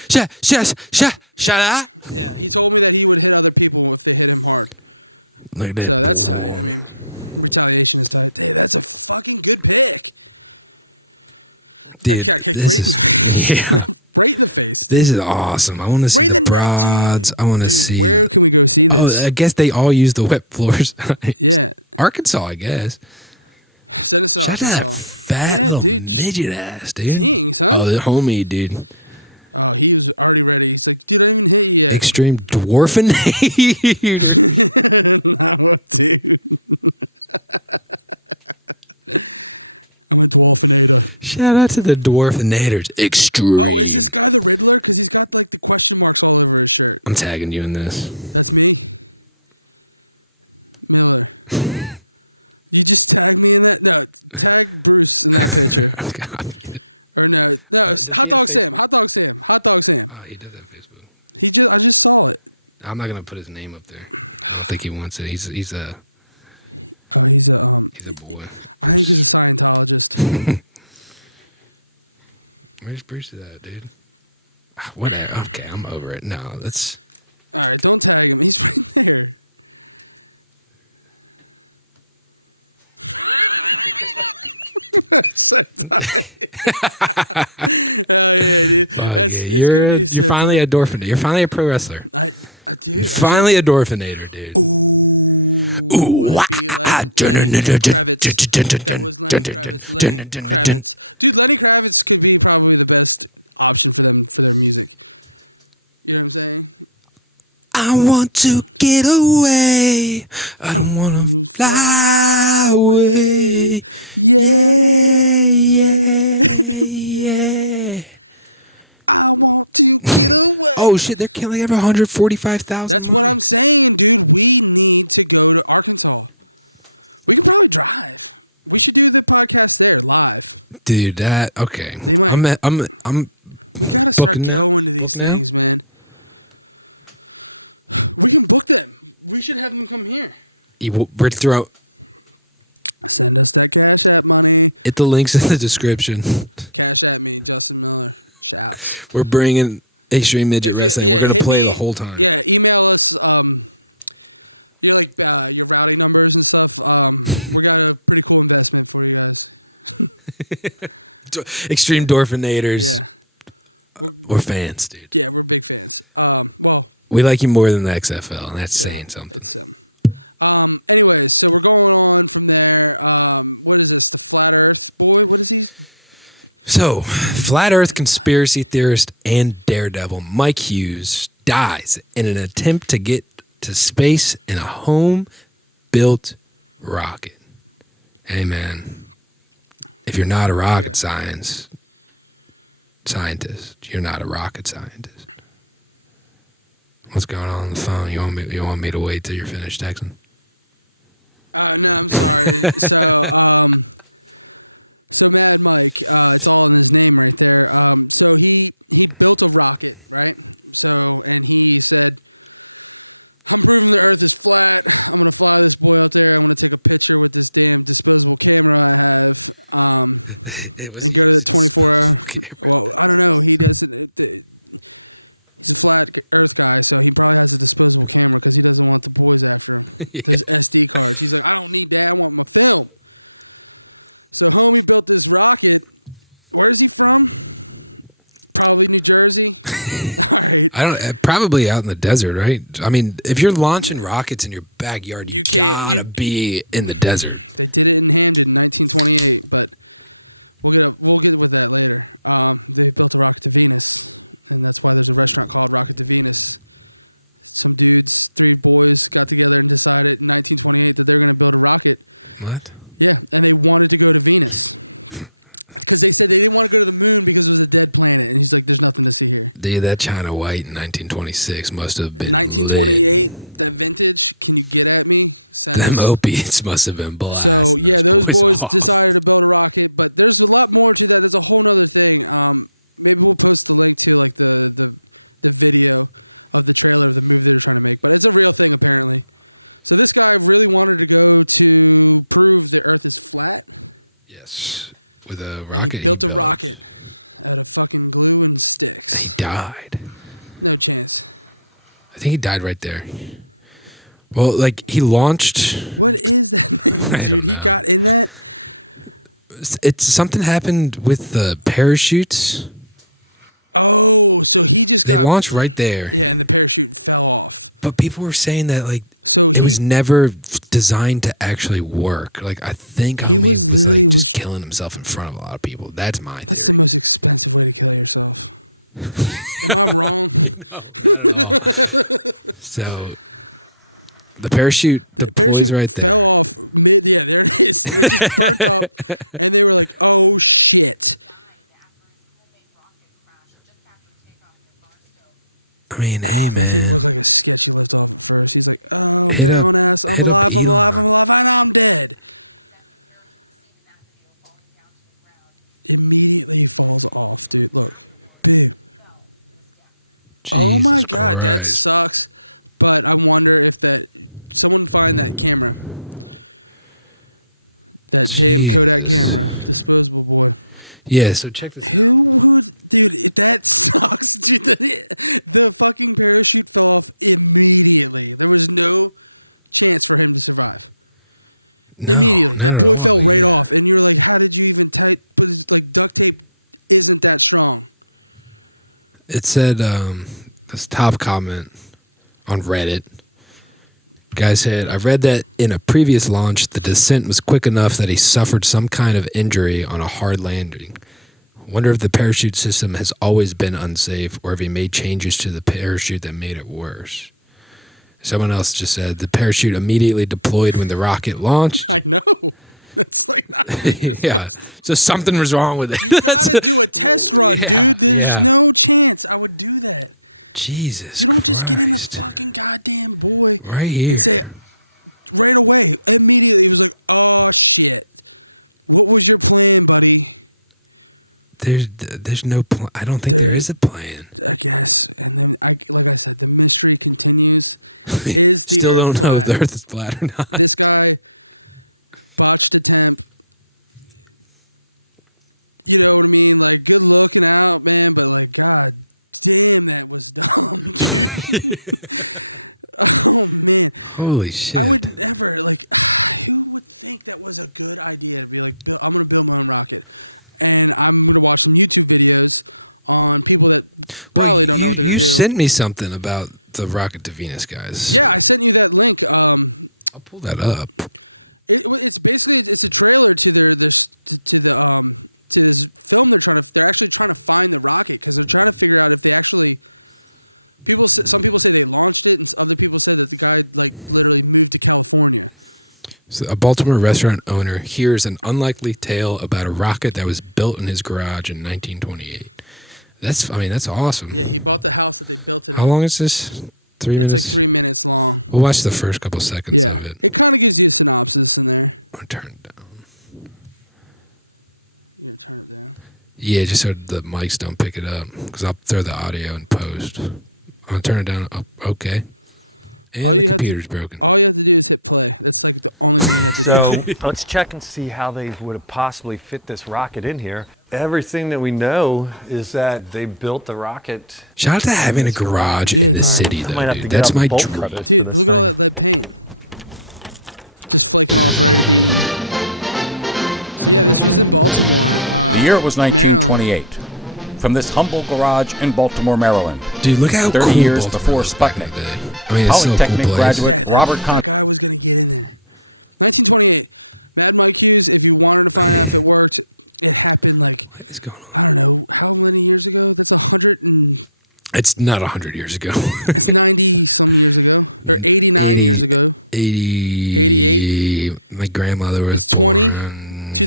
Shut up. Look at that boy. Dude, this is, yeah. This is awesome. I want to see the broads. I want to see, I guess they all use the wet floor signs. Arkansas, I guess. Shout out to that fat little midget ass, dude. Oh, the homie, dude. Extreme Dwarfinator. Shout out to the Dwarfinators. Extreme. I'm tagging you in this. God. Does he have Facebook? Oh, he does have Facebook. I'm not gonna put his name up there. I don't think he wants it. He's a boy. Bruce. Where's Bruce at, dude? Whatever. Okay, I'm over it. No, let's. Fuck yeah, you're finally a Dorfinator. You're finally a pro wrestler. You're finally a Dorfinator, dude. Ooh, wah, dun, dun, dun, dun, dun, dun, dun, dun, dun, dun, dun, dun, dun, dun, dun. You know what I'm saying? I want to get away. I don't want to fly away. Yeah, yeah, yeah. Oh shit, they're killing every 145,000 likes. Dude, that okay. I'm booking now. Book now. We should have them come here. We're throw. Hit the links in the description. We're bringing Extreme Midget Wrestling. We're going to play the whole time. Extreme Dorfinators. We're fans, dude. We like you more than the XFL, and that's saying something. So, flat earth conspiracy theorist and daredevil Mike Hughes dies in an attempt to get to space in a home-built rocket. Hey, man, if you're not a rocket scientist, you're not a rocket scientist. What's going on the phone? You want me to wait till you're finished texting? It was a disposable camera. Yeah. I don't. Probably out in the desert, right? I mean, if you're launching rockets in your backyard, you gotta be in the desert. What? Dude, that China White in 1926 must have been lit. Them opiates must have been blasting those boys off. Yes, with a rocket he built. And he died. I think he died right there. Well, like he launched. I don't know. It's something happened with the parachutes. They launched right there, but people were saying that like it was never designed to actually work. Like I think homie was like just killing himself in front of a lot of people. That's my theory. No, not at all. So the parachute deploys right there. I mean, hey man, hit up Elon. Jesus Christ. Jesus. Yeah, so check this out. No, not at all. Yeah. It said this top comment on Reddit. Guy said, I read that in a previous launch, the descent was quick enough that he suffered some kind of injury on a hard landing. Wonder if the parachute system has always been unsafe or if he made changes to the parachute that made it worse. Someone else just said, the parachute immediately deployed when the rocket launched. Yeah, so something was wrong with it. Yeah. Jesus Christ. Right here. There's no plan. I don't think there is a plan. Still don't know if the Earth is flat or not. Holy shit. Well, you sent me something about the Rocket to Venus guys. I'll pull that up. So a Baltimore restaurant owner hears an unlikely tale about a rocket that was built in his garage in 1928. That's awesome. How long is this? 3 minutes? We'll watch the first couple seconds of it. I'll turn it down. Yeah, just so the mics don't pick it up, because I'll throw the audio in post. I'll turn it down. Oh, okay. And the computer's broken. So let's check and see how they would have possibly fit this rocket in here. Everything that we know is that they built the rocket. Shout out to having a garage in the city, I though, might have to dude. get That's out my bolt dream. cutters for this thing. The year was 1928. From this humble garage in Baltimore, Maryland, Dude, look how 30 cool years Baltimore before was back in Sputnik. the day. I mean, it's still a cool Polytechnic place. graduate Robert Con. What is going on? It's not 100 years ago. 80, my grandmother was born.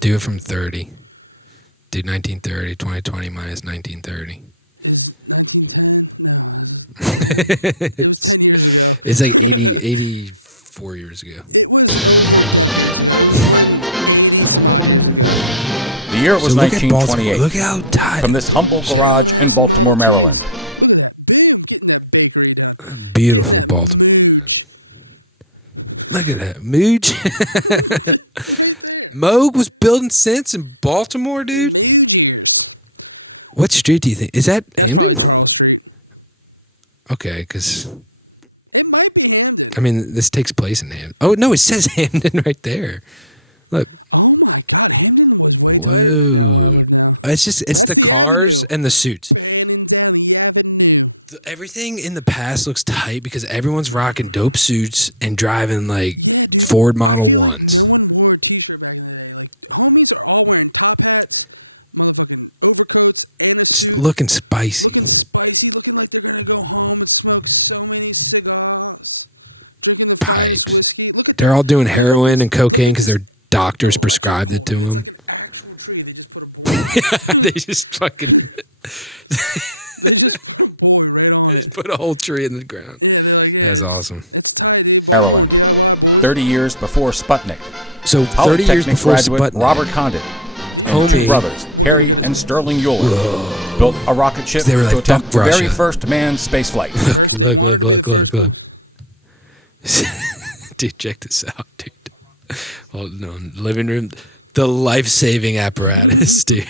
Do it from 30. Do 1930, 2020 minus 1930. it's like 84 years ago. The year was So look at Baltimore. 1928. Look how tight. From this humble garage in Baltimore, Maryland. Beautiful Baltimore. Look at that. Mooch. Moog was building sense in Baltimore, dude. What street do you think? Is that Hamden? Okay, because I mean, this takes place in Hamden. Oh no, it says Hamden right there. Look. Whoa. It's the cars and the suits. Everything in the past looks tight because everyone's rocking dope suits and driving like Ford Model 1s. It's looking spicy. Pipes. They're all doing heroin and cocaine because their doctors prescribed it to them. They just fucking they just put a whole tree in the ground. That's awesome. Maryland. 30 years before Sputnik. So 30 years Polytechnic before graduate Sputnik, Robert Condit and Homie. two brothers, Harry and Sterling Euler, built a rocket ship They were like, to attempt "Fuck the very Russia." first manned spaceflight. Look. Dude, check this out, dude. Well, no, living room, the life-saving apparatus, dude.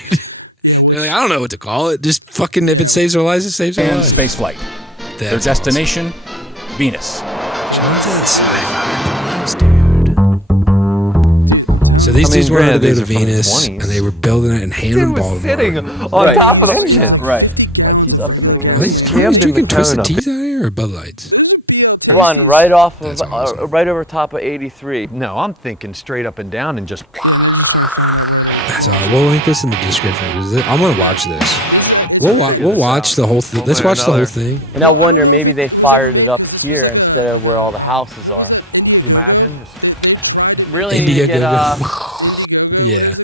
They're like, I don't know what to call it. Just fucking, if it saves their lives, it saves their And lives. spaceflight. Their That's destination, Venus. awesome. Shout out to that sci-fi dude. So these dudes wanted to granted, go these to are from the Venus, 20s. and they were building it in Hamden, Dude was Baltimore. sitting on top of the ocean. Right. Like he's up in the Are cone. they jammed in drinking the Twisted cone up Teas out here or Bud Lights? Run right off of, That's awesome. right over top of 83. No, I'm thinking straight up and down and just. So we'll link this in the description. I'm gonna watch this. We'll watch the whole thing. Let's watch the whole thing. And I wonder maybe they fired it up here instead of where all the houses are. Can you imagine? Just Really need to get Yeah.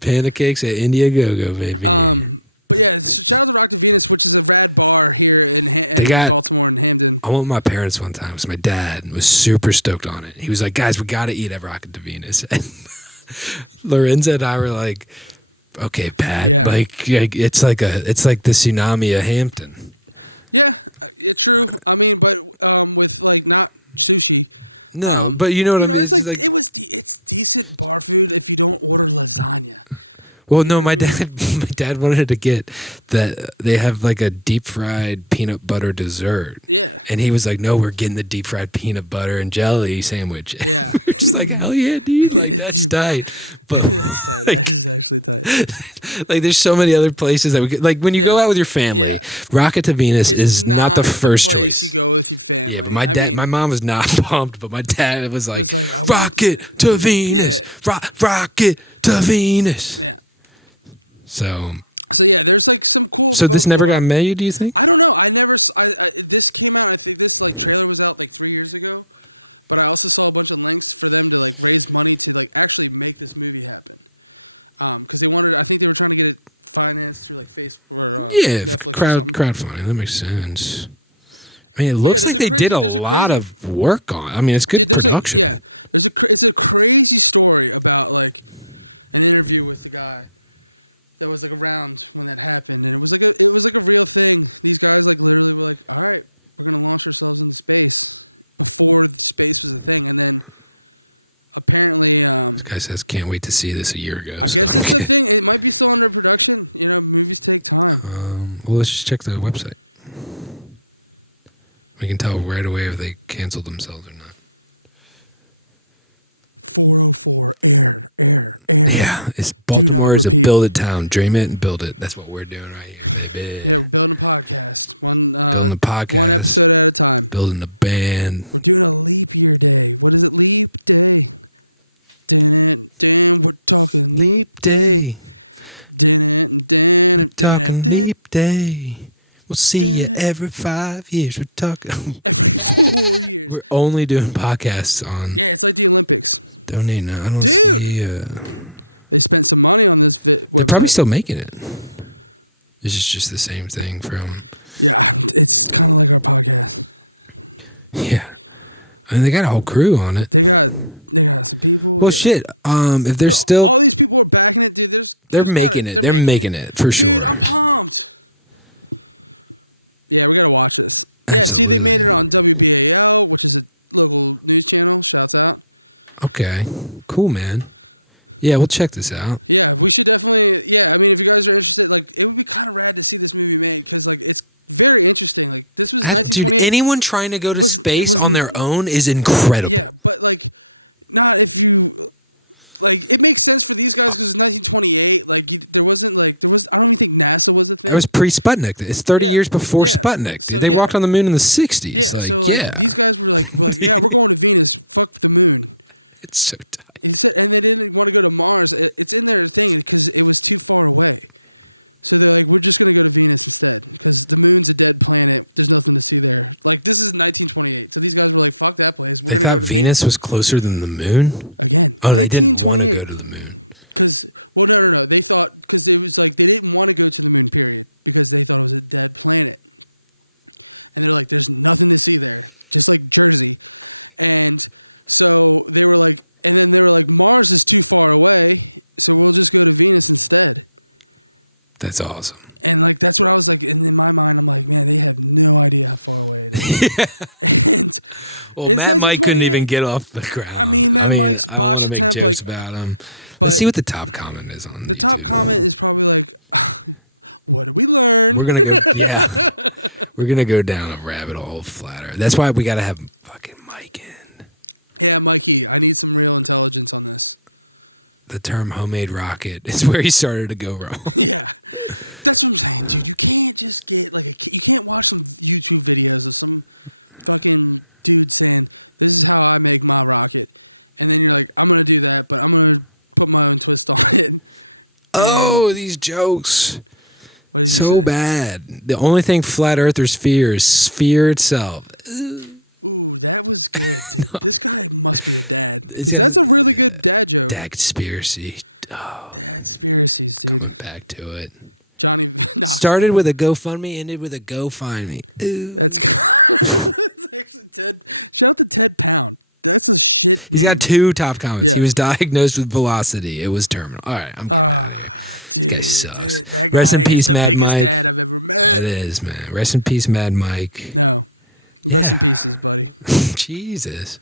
Pancakes at Indiegogo, baby. I went with my parents one time because my dad was super stoked on it. He was like, guys, we got to eat at Rocket to Venus. And Lorenza and I were like, okay, Pat, like it's like the tsunami of Hampton. No, but you know what I mean? It's like, Well, no, my dad my dad wanted to get that they have like a deep fried peanut butter dessert. And he was like, "No, we're getting the deep fried peanut butter and jelly sandwich." And we're just like, "Hell yeah, dude! Like that's tight." But like, like there's so many other places that we could, like when you go out with your family, Rocket to Venus is not the first choice. Yeah, but my mom was not pumped, but my dad was like, "Rocket to Venus, rocket to Venus." So this never got made, do you think? Yeah, crowdfunding, that makes sense. I mean, it looks like they did a lot of work on it. I mean, it's good production. Interview with the guy that was like around when it happened. And it was like a real thing. He kind of really like, all right, I'm gonna launch ourselves into space. This guy says, "Can't wait to see this a year ago." So, okay. Well, let's just check the website. We can tell right away if they canceled themselves or not. Yeah, it's Baltimore is a build it town. Dream it and build it. That's what we're doing right here, baby. Building a podcast, building a band. Leap day. We're talking leap day. We'll see you every 5 years. We're talking. We're only doing podcasts on. Donate now. I don't see. They're probably still making it. This is just the same thing from. Yeah, I mean they got a whole crew on it. Well, shit. If they're still, they're making it. They're making it for sure. Absolutely. Okay. Cool, man. Yeah, we'll check this out. Dude, anyone trying to go to space on their own is incredible. That was pre-Sputnik. It's 30 years before Sputnik. Dude, they walked on the moon in the 60s. Like, yeah. It's so tight. They thought Venus was closer than the moon? Oh, they didn't want to go to the moon. That's awesome. Yeah. Well, Matt Mike couldn't even get off the ground. I mean, I don't want to make jokes about him. Let's see what the top comment is on YouTube. We're going to go, yeah. We're going to go down a rabbit hole of flat Earth. That's why we got to have fucking Mike in. The term homemade rocket is where he started to go wrong. Oh, these jokes. So bad. The only thing flat earthers fear is fear itself. No. It's got that conspiracy. Oh, coming back to it. Started with a GoFundMe, ended with a Go Find Me. Ooh. He's got 2 top comments. He was diagnosed with velocity. It was terminal. All right, I'm getting out of here. This guy sucks. Rest in peace, Mad Mike. That is, man. Rest in peace, Mad Mike. Yeah. Jesus.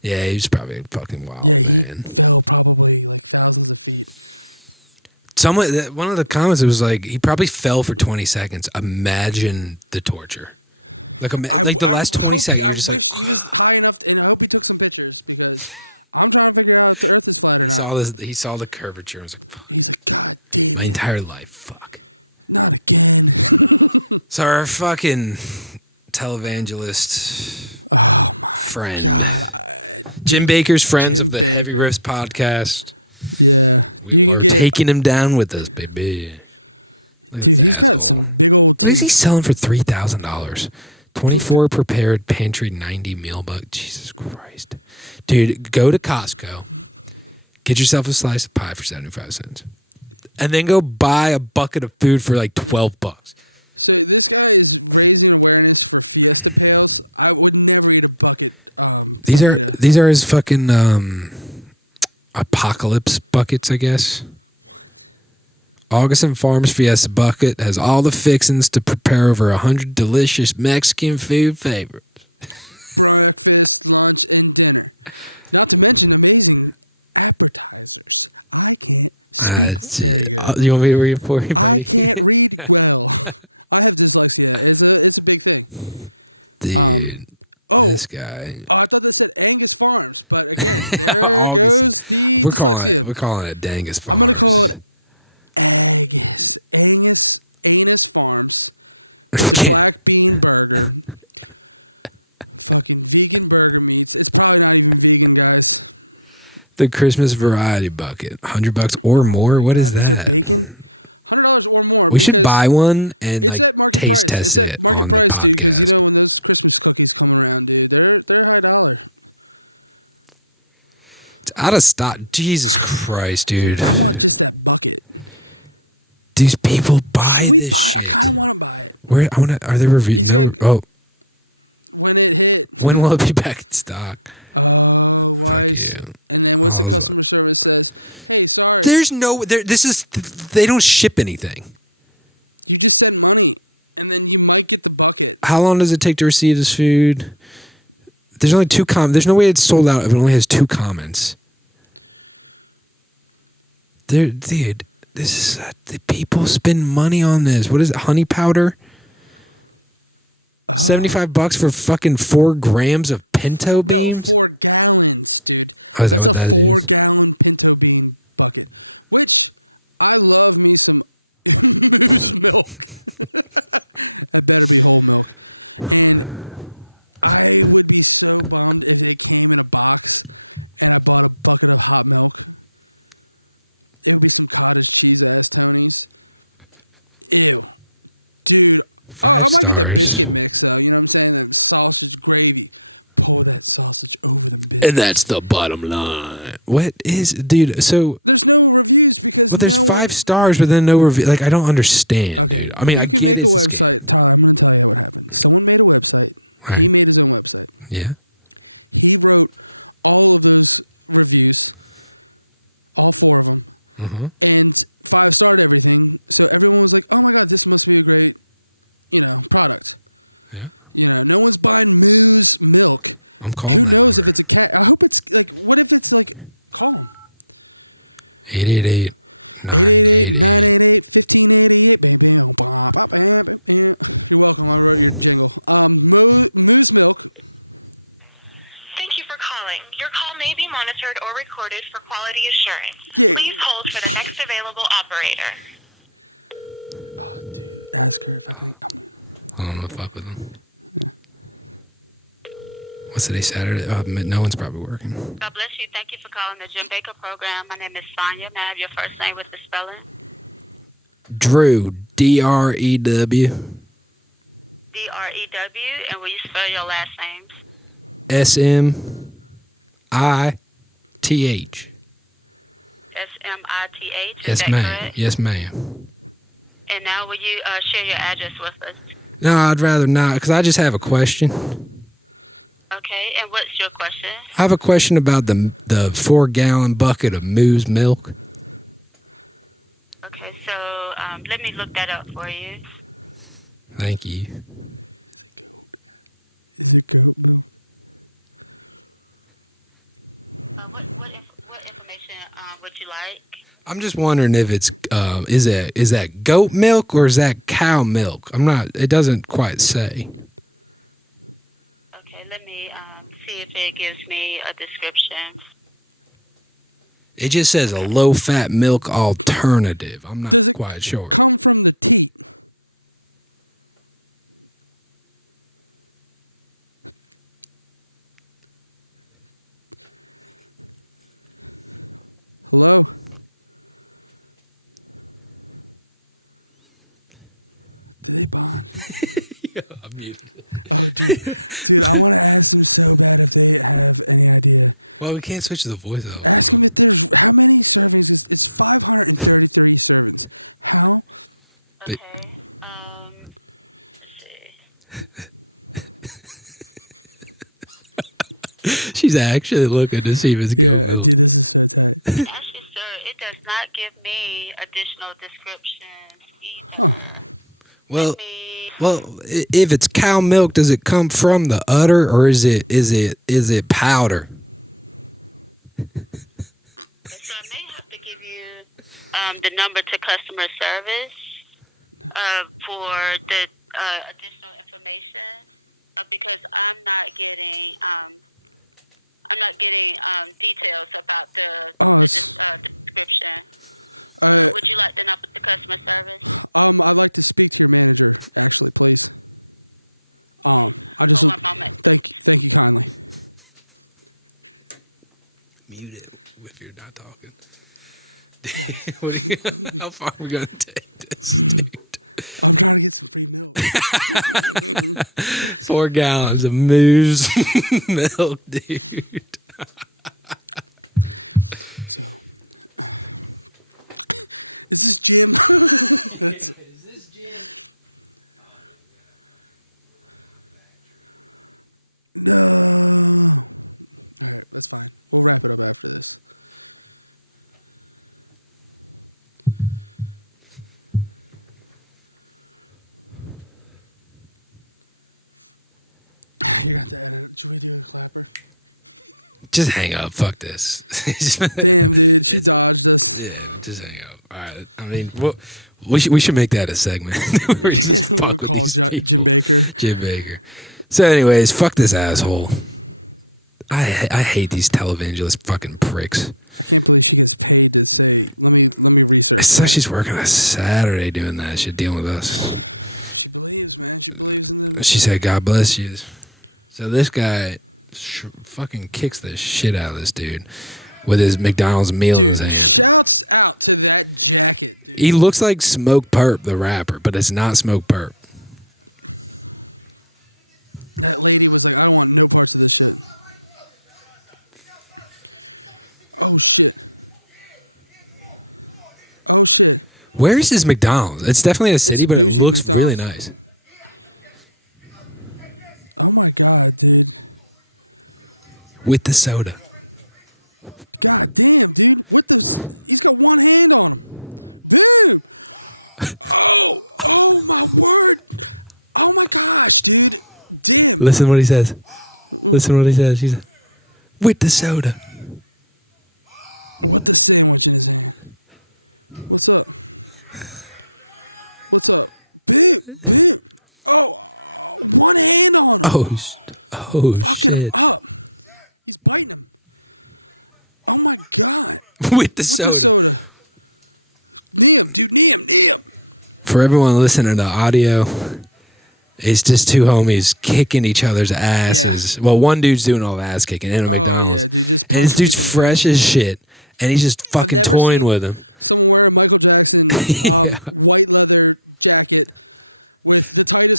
Yeah, he was probably a fucking wild man. One of the comments, it was like, he probably fell for 20 seconds. Imagine the torture. Like the last 20 seconds, you're just like, he saw the curvature and was like, fuck. My entire life, fuck. So our fucking televangelist friend, Jim Bakker's Friends of the Heavy Riffs podcast. We are taking him down with us, baby. Look at this asshole. What is he selling for $3,000? 24 prepared pantry 90 meal buck. Jesus Christ. Dude, go to Costco. Get yourself a slice of pie for 75 cents. And then go buy a bucket of food for like $12. These are his fucking apocalypse buckets, I guess. Augustin Farms Fiesta bucket has all the fixings to prepare over 100 delicious Mexican food favorites. That's it. You want me to read it for you, buddy? Dude, this guy. Augustin. We're calling it Dangus Farms. Can't. The Christmas variety bucket, $100 or more. What is that? We should buy one and like taste test it on the podcast. It's out of stock. Jesus Christ, dude. These people buy this shit. Where are they reviewed? No. Oh. When will it be back in stock? Fuck you. Oh, there's no. They don't ship anything. How long does it take to receive this food? There's only 2 comments. There's no way it's sold out if it only has 2 comments. Dude, this is the people spend money on this. What is it? Honey powder? $75 for fucking 4 grams of pinto beans? Oh, is that what that is? Five stars. And that's the bottom line. What is, dude? So, well, there's 5 stars, but then no review. Like, I don't understand, dude. I mean, I get it's a scam. All right. Yeah. Mm-hmm. Yeah. I'm calling that number. 888-988. Thank you for calling. Your call may be monitored or recorded for quality assurance. Please hold for the next available operator. I don't know if I fuck with them. What's today, Saturday? No one's probably working. God bless you. Thank you for calling the Jim Bakker program. My name is Sonia. May I have your first name with the spelling? Drew, Drew. Drew. And will you spell your last names? SMITH. SMITH. Is Yes, that ma'am. correct? Yes, ma'am. And now will you share your address with us? No, I'd rather not, because I just have a question. Okay. And what's your question? I have a question about the 4-gallon bucket of Moo's milk. Okay. So let me look that up for you. Thank you. What information would you like? I'm just wondering if it's is that goat milk or is that cow milk? I'm not. It doesn't quite say. Okay, let me see if it gives me a description. It just says a low-fat milk alternative. I'm not quite sure. Yeah, I'm muted. Well, we can't switch to the voiceover. Okay. But- Let's see. She's actually looking to see if it's goat milk. Actually, sir, it does not give me additional descriptions either. Well, Let me- if it's cow milk, does it come from the udder or is it powder? So I may have to give you the number to customer service for the additional information because I'm not getting details about the description. Would you like the number to customer service? Mute it if you're not talking. How far are we gonna take this, dude? 4 gallons of moose milk, dude. Just hang up. Fuck this. Just hang up. All right. I mean, we should make that a segment where we just fuck with these people, Jim Bakker. So, anyways, fuck this asshole. I hate these televangelist fucking pricks. So she's working a Saturday doing that shit, dealing with us. She said, "God bless you." So this guy fucking kicks the shit out of this dude with his McDonald's meal in his hand. He looks like Smoke Perp, the rapper, but it's not Smoke Perp. Where is this McDonald's? It's definitely in a city, but it looks really nice. With the soda. Listen to what he says. Listen to what he says. He said, with the soda. Oh shit. With the soda. For everyone listening to audio, it's just two homies kicking each other's asses. Well, one dude's doing all the ass kicking in a McDonald's. And this dude's fresh as shit. And he's just fucking toying with him. Yeah.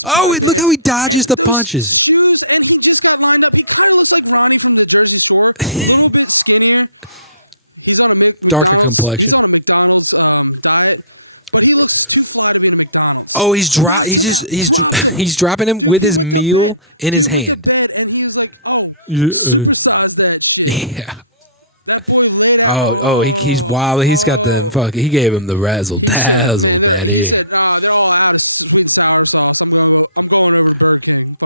Oh, look how he dodges the punches. Darker complexion. Oh, he's dropping him with his meal in his hand. Yeah. Oh, he's wild. He's got them fucking. He gave him the razzle dazzle, daddy.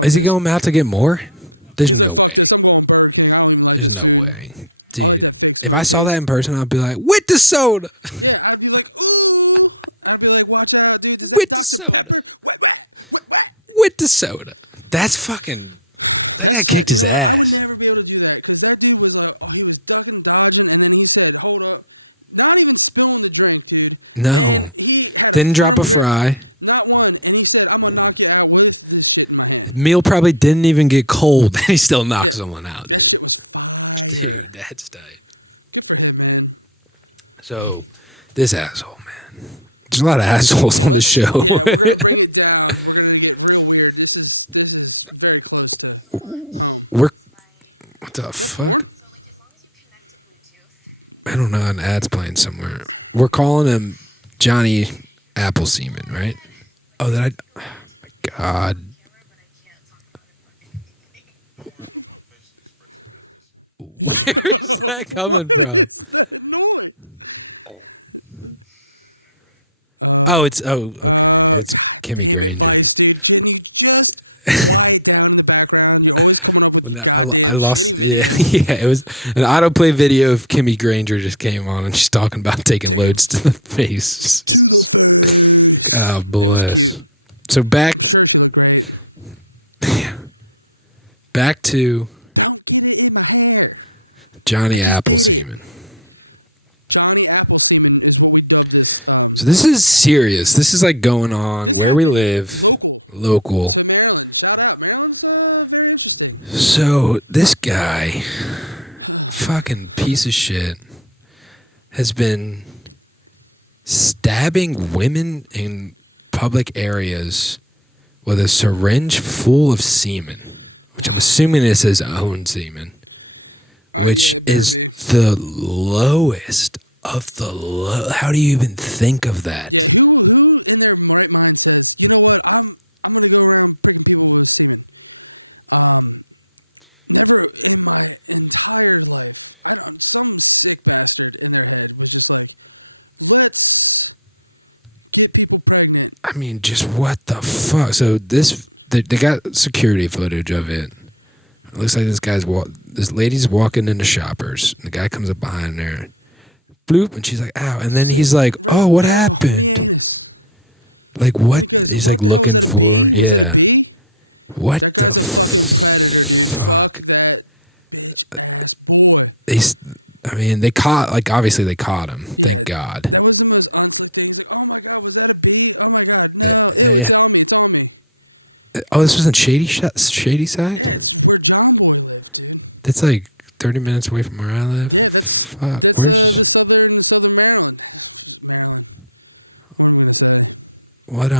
Is he going out to get more? There's no way. There's no way, dude. If I saw that in person, I'd be like, with the soda. With the soda. With the soda. That's fucking. That guy kicked his ass. Never be able to do that because that dude was he was fucking dodging and then he said, hold up. Not even spilling the drink, dude. No. Didn't drop a fry. Not one. And he said, I'm gonna knock you out. Meal probably didn't even get cold. And he still knocked someone out, dude. Dude, that's tight. So, this asshole, man. There's a lot of assholes on this show. Bring it down. We're gonna get real weird. This is very close. We're. What the fuck? I don't know. An ad's playing somewhere. We're calling him Johnny Apple Seaman, right? Oh, that I. Oh my God. Where's that coming from? Oh, it's okay. It's Kimmy Granger. Well, no, I lost. Yeah, yeah. It was an autoplay video of Kimmy Granger just came on, and she's talking about taking loads to the face. God bless. So back to Johnny Apple Seaman. So this is serious. This is like going on where we live, local. So this guy, fucking piece of shit, has been stabbing women in public areas with a syringe full of semen, which I'm assuming is his own semen, which is the lowest of the low. How do you even think of that? I mean, just what the fuck? So they got security footage of it. It looks like this lady's walking into Shoppers. And the guy comes up behind her, bloop, and she's like, "Ow!" And then he's like, "Oh, what happened?" Like what? He's like looking for, yeah. What the fuck? They caught, like, obviously they caught him. Thank God. Yeah. Oh, this was in Shady Side? That's like 30 minutes away from where I live. Fuck, where's... What,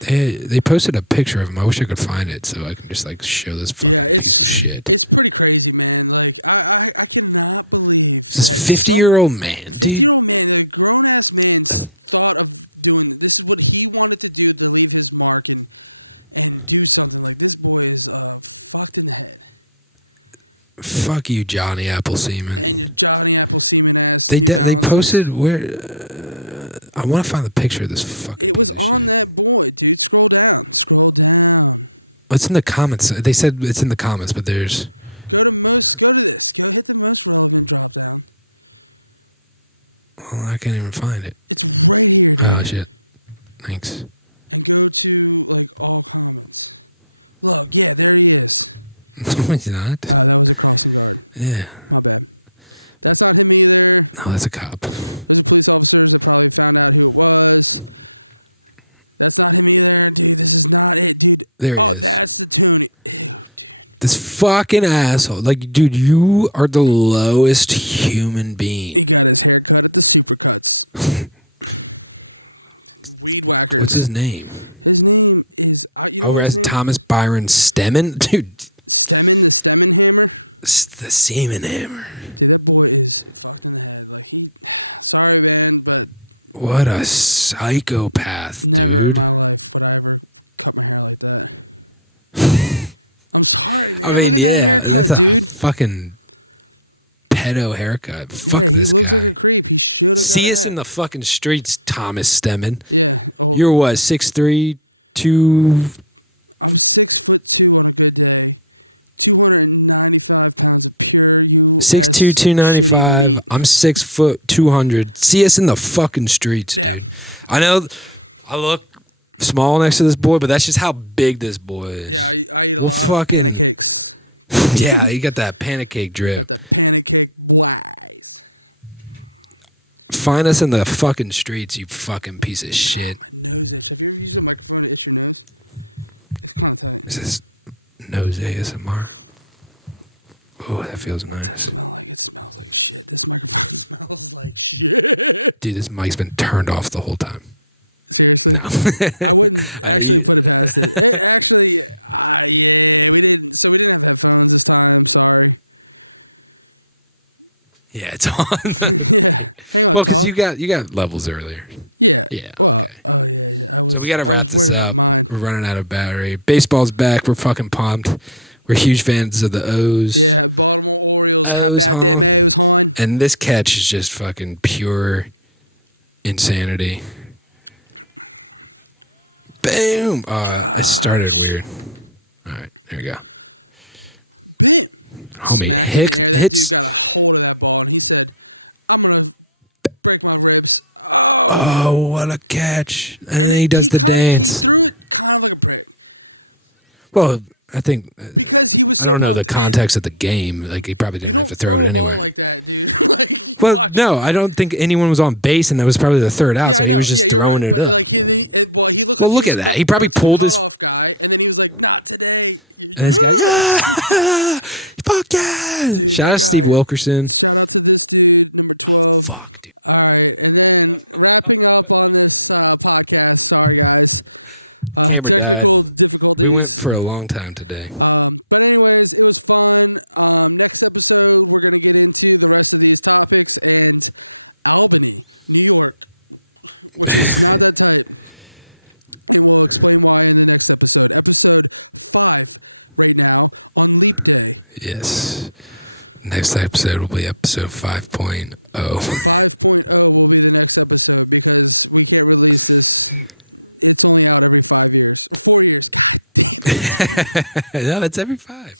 they posted a picture of him. I wish I could find it so I can just, like, show this fucking piece of shit. This 50-year-old man, dude. Fuck you, Johnny Apple Seaman. They posted where... I want to find the picture of this fucking piece of shit. It's in the comments. They said it's in the comments, but there's... Well, I can't even find it. Oh, shit. Thanks. No, he's not. Yeah. No, that's a cop. There he is. This fucking asshole. Like, dude, you are the lowest human being. What's his name? Over as Thomas Byron Stemmen? Dude. It's the semen hammer. What a psychopath, dude. I mean, yeah, that's a fucking pedo haircut. Fuck this guy. See us in the fucking streets, Thomas Stemmen. You're what, 6'3", 2... 6'2", 295. I'm 6 foot 200. See us in the fucking streets, dude. I know I look small next to this boy, but that's just how big this boy is. We'll fucking yeah, you got that pancake drip. Find us in the fucking streets, you fucking piece of shit. Is this nose ASMR? Oh, that feels nice. Dude, this mic's been turned off the whole time. No. Yeah, it's on. Okay. Well, because you got levels earlier. Yeah, okay. So we got to wrap this up. We're running out of battery. Baseball's back. We're fucking pumped. We're huge fans of the O's. O's, huh? And this catch is just fucking pure insanity. Boom! It started weird. All right, there we go. Homie, hits. Oh, what a catch. And then he does the dance. Well, I think, I don't know the context of the game. Like, he probably didn't have to throw it anywhere. Well, no, I don't think anyone was on base, and that was probably the third out, so he was just throwing it up. Well, look at that. He probably pulled his... And this guy, yeah! Fuck yeah! Shout out to Steve Wilkerson. Oh, fuck, dude. Camera died. We went for a long time today. Yes. Next episode will be episode 5.0. No, it's every 5.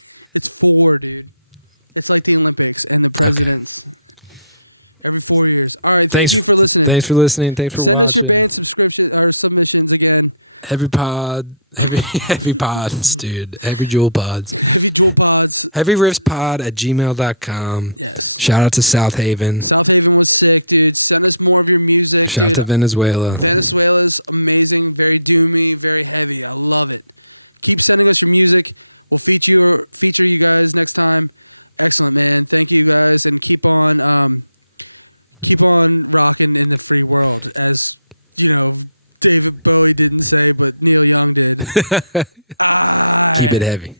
Okay. Thanks for listening. Thanks for watching. Heavy pods, dude. Heavy jewel pods. HeavyRiffsPod@gmail.com. Shout out to South Haven. Shout out to Venezuela. Keep it heavy.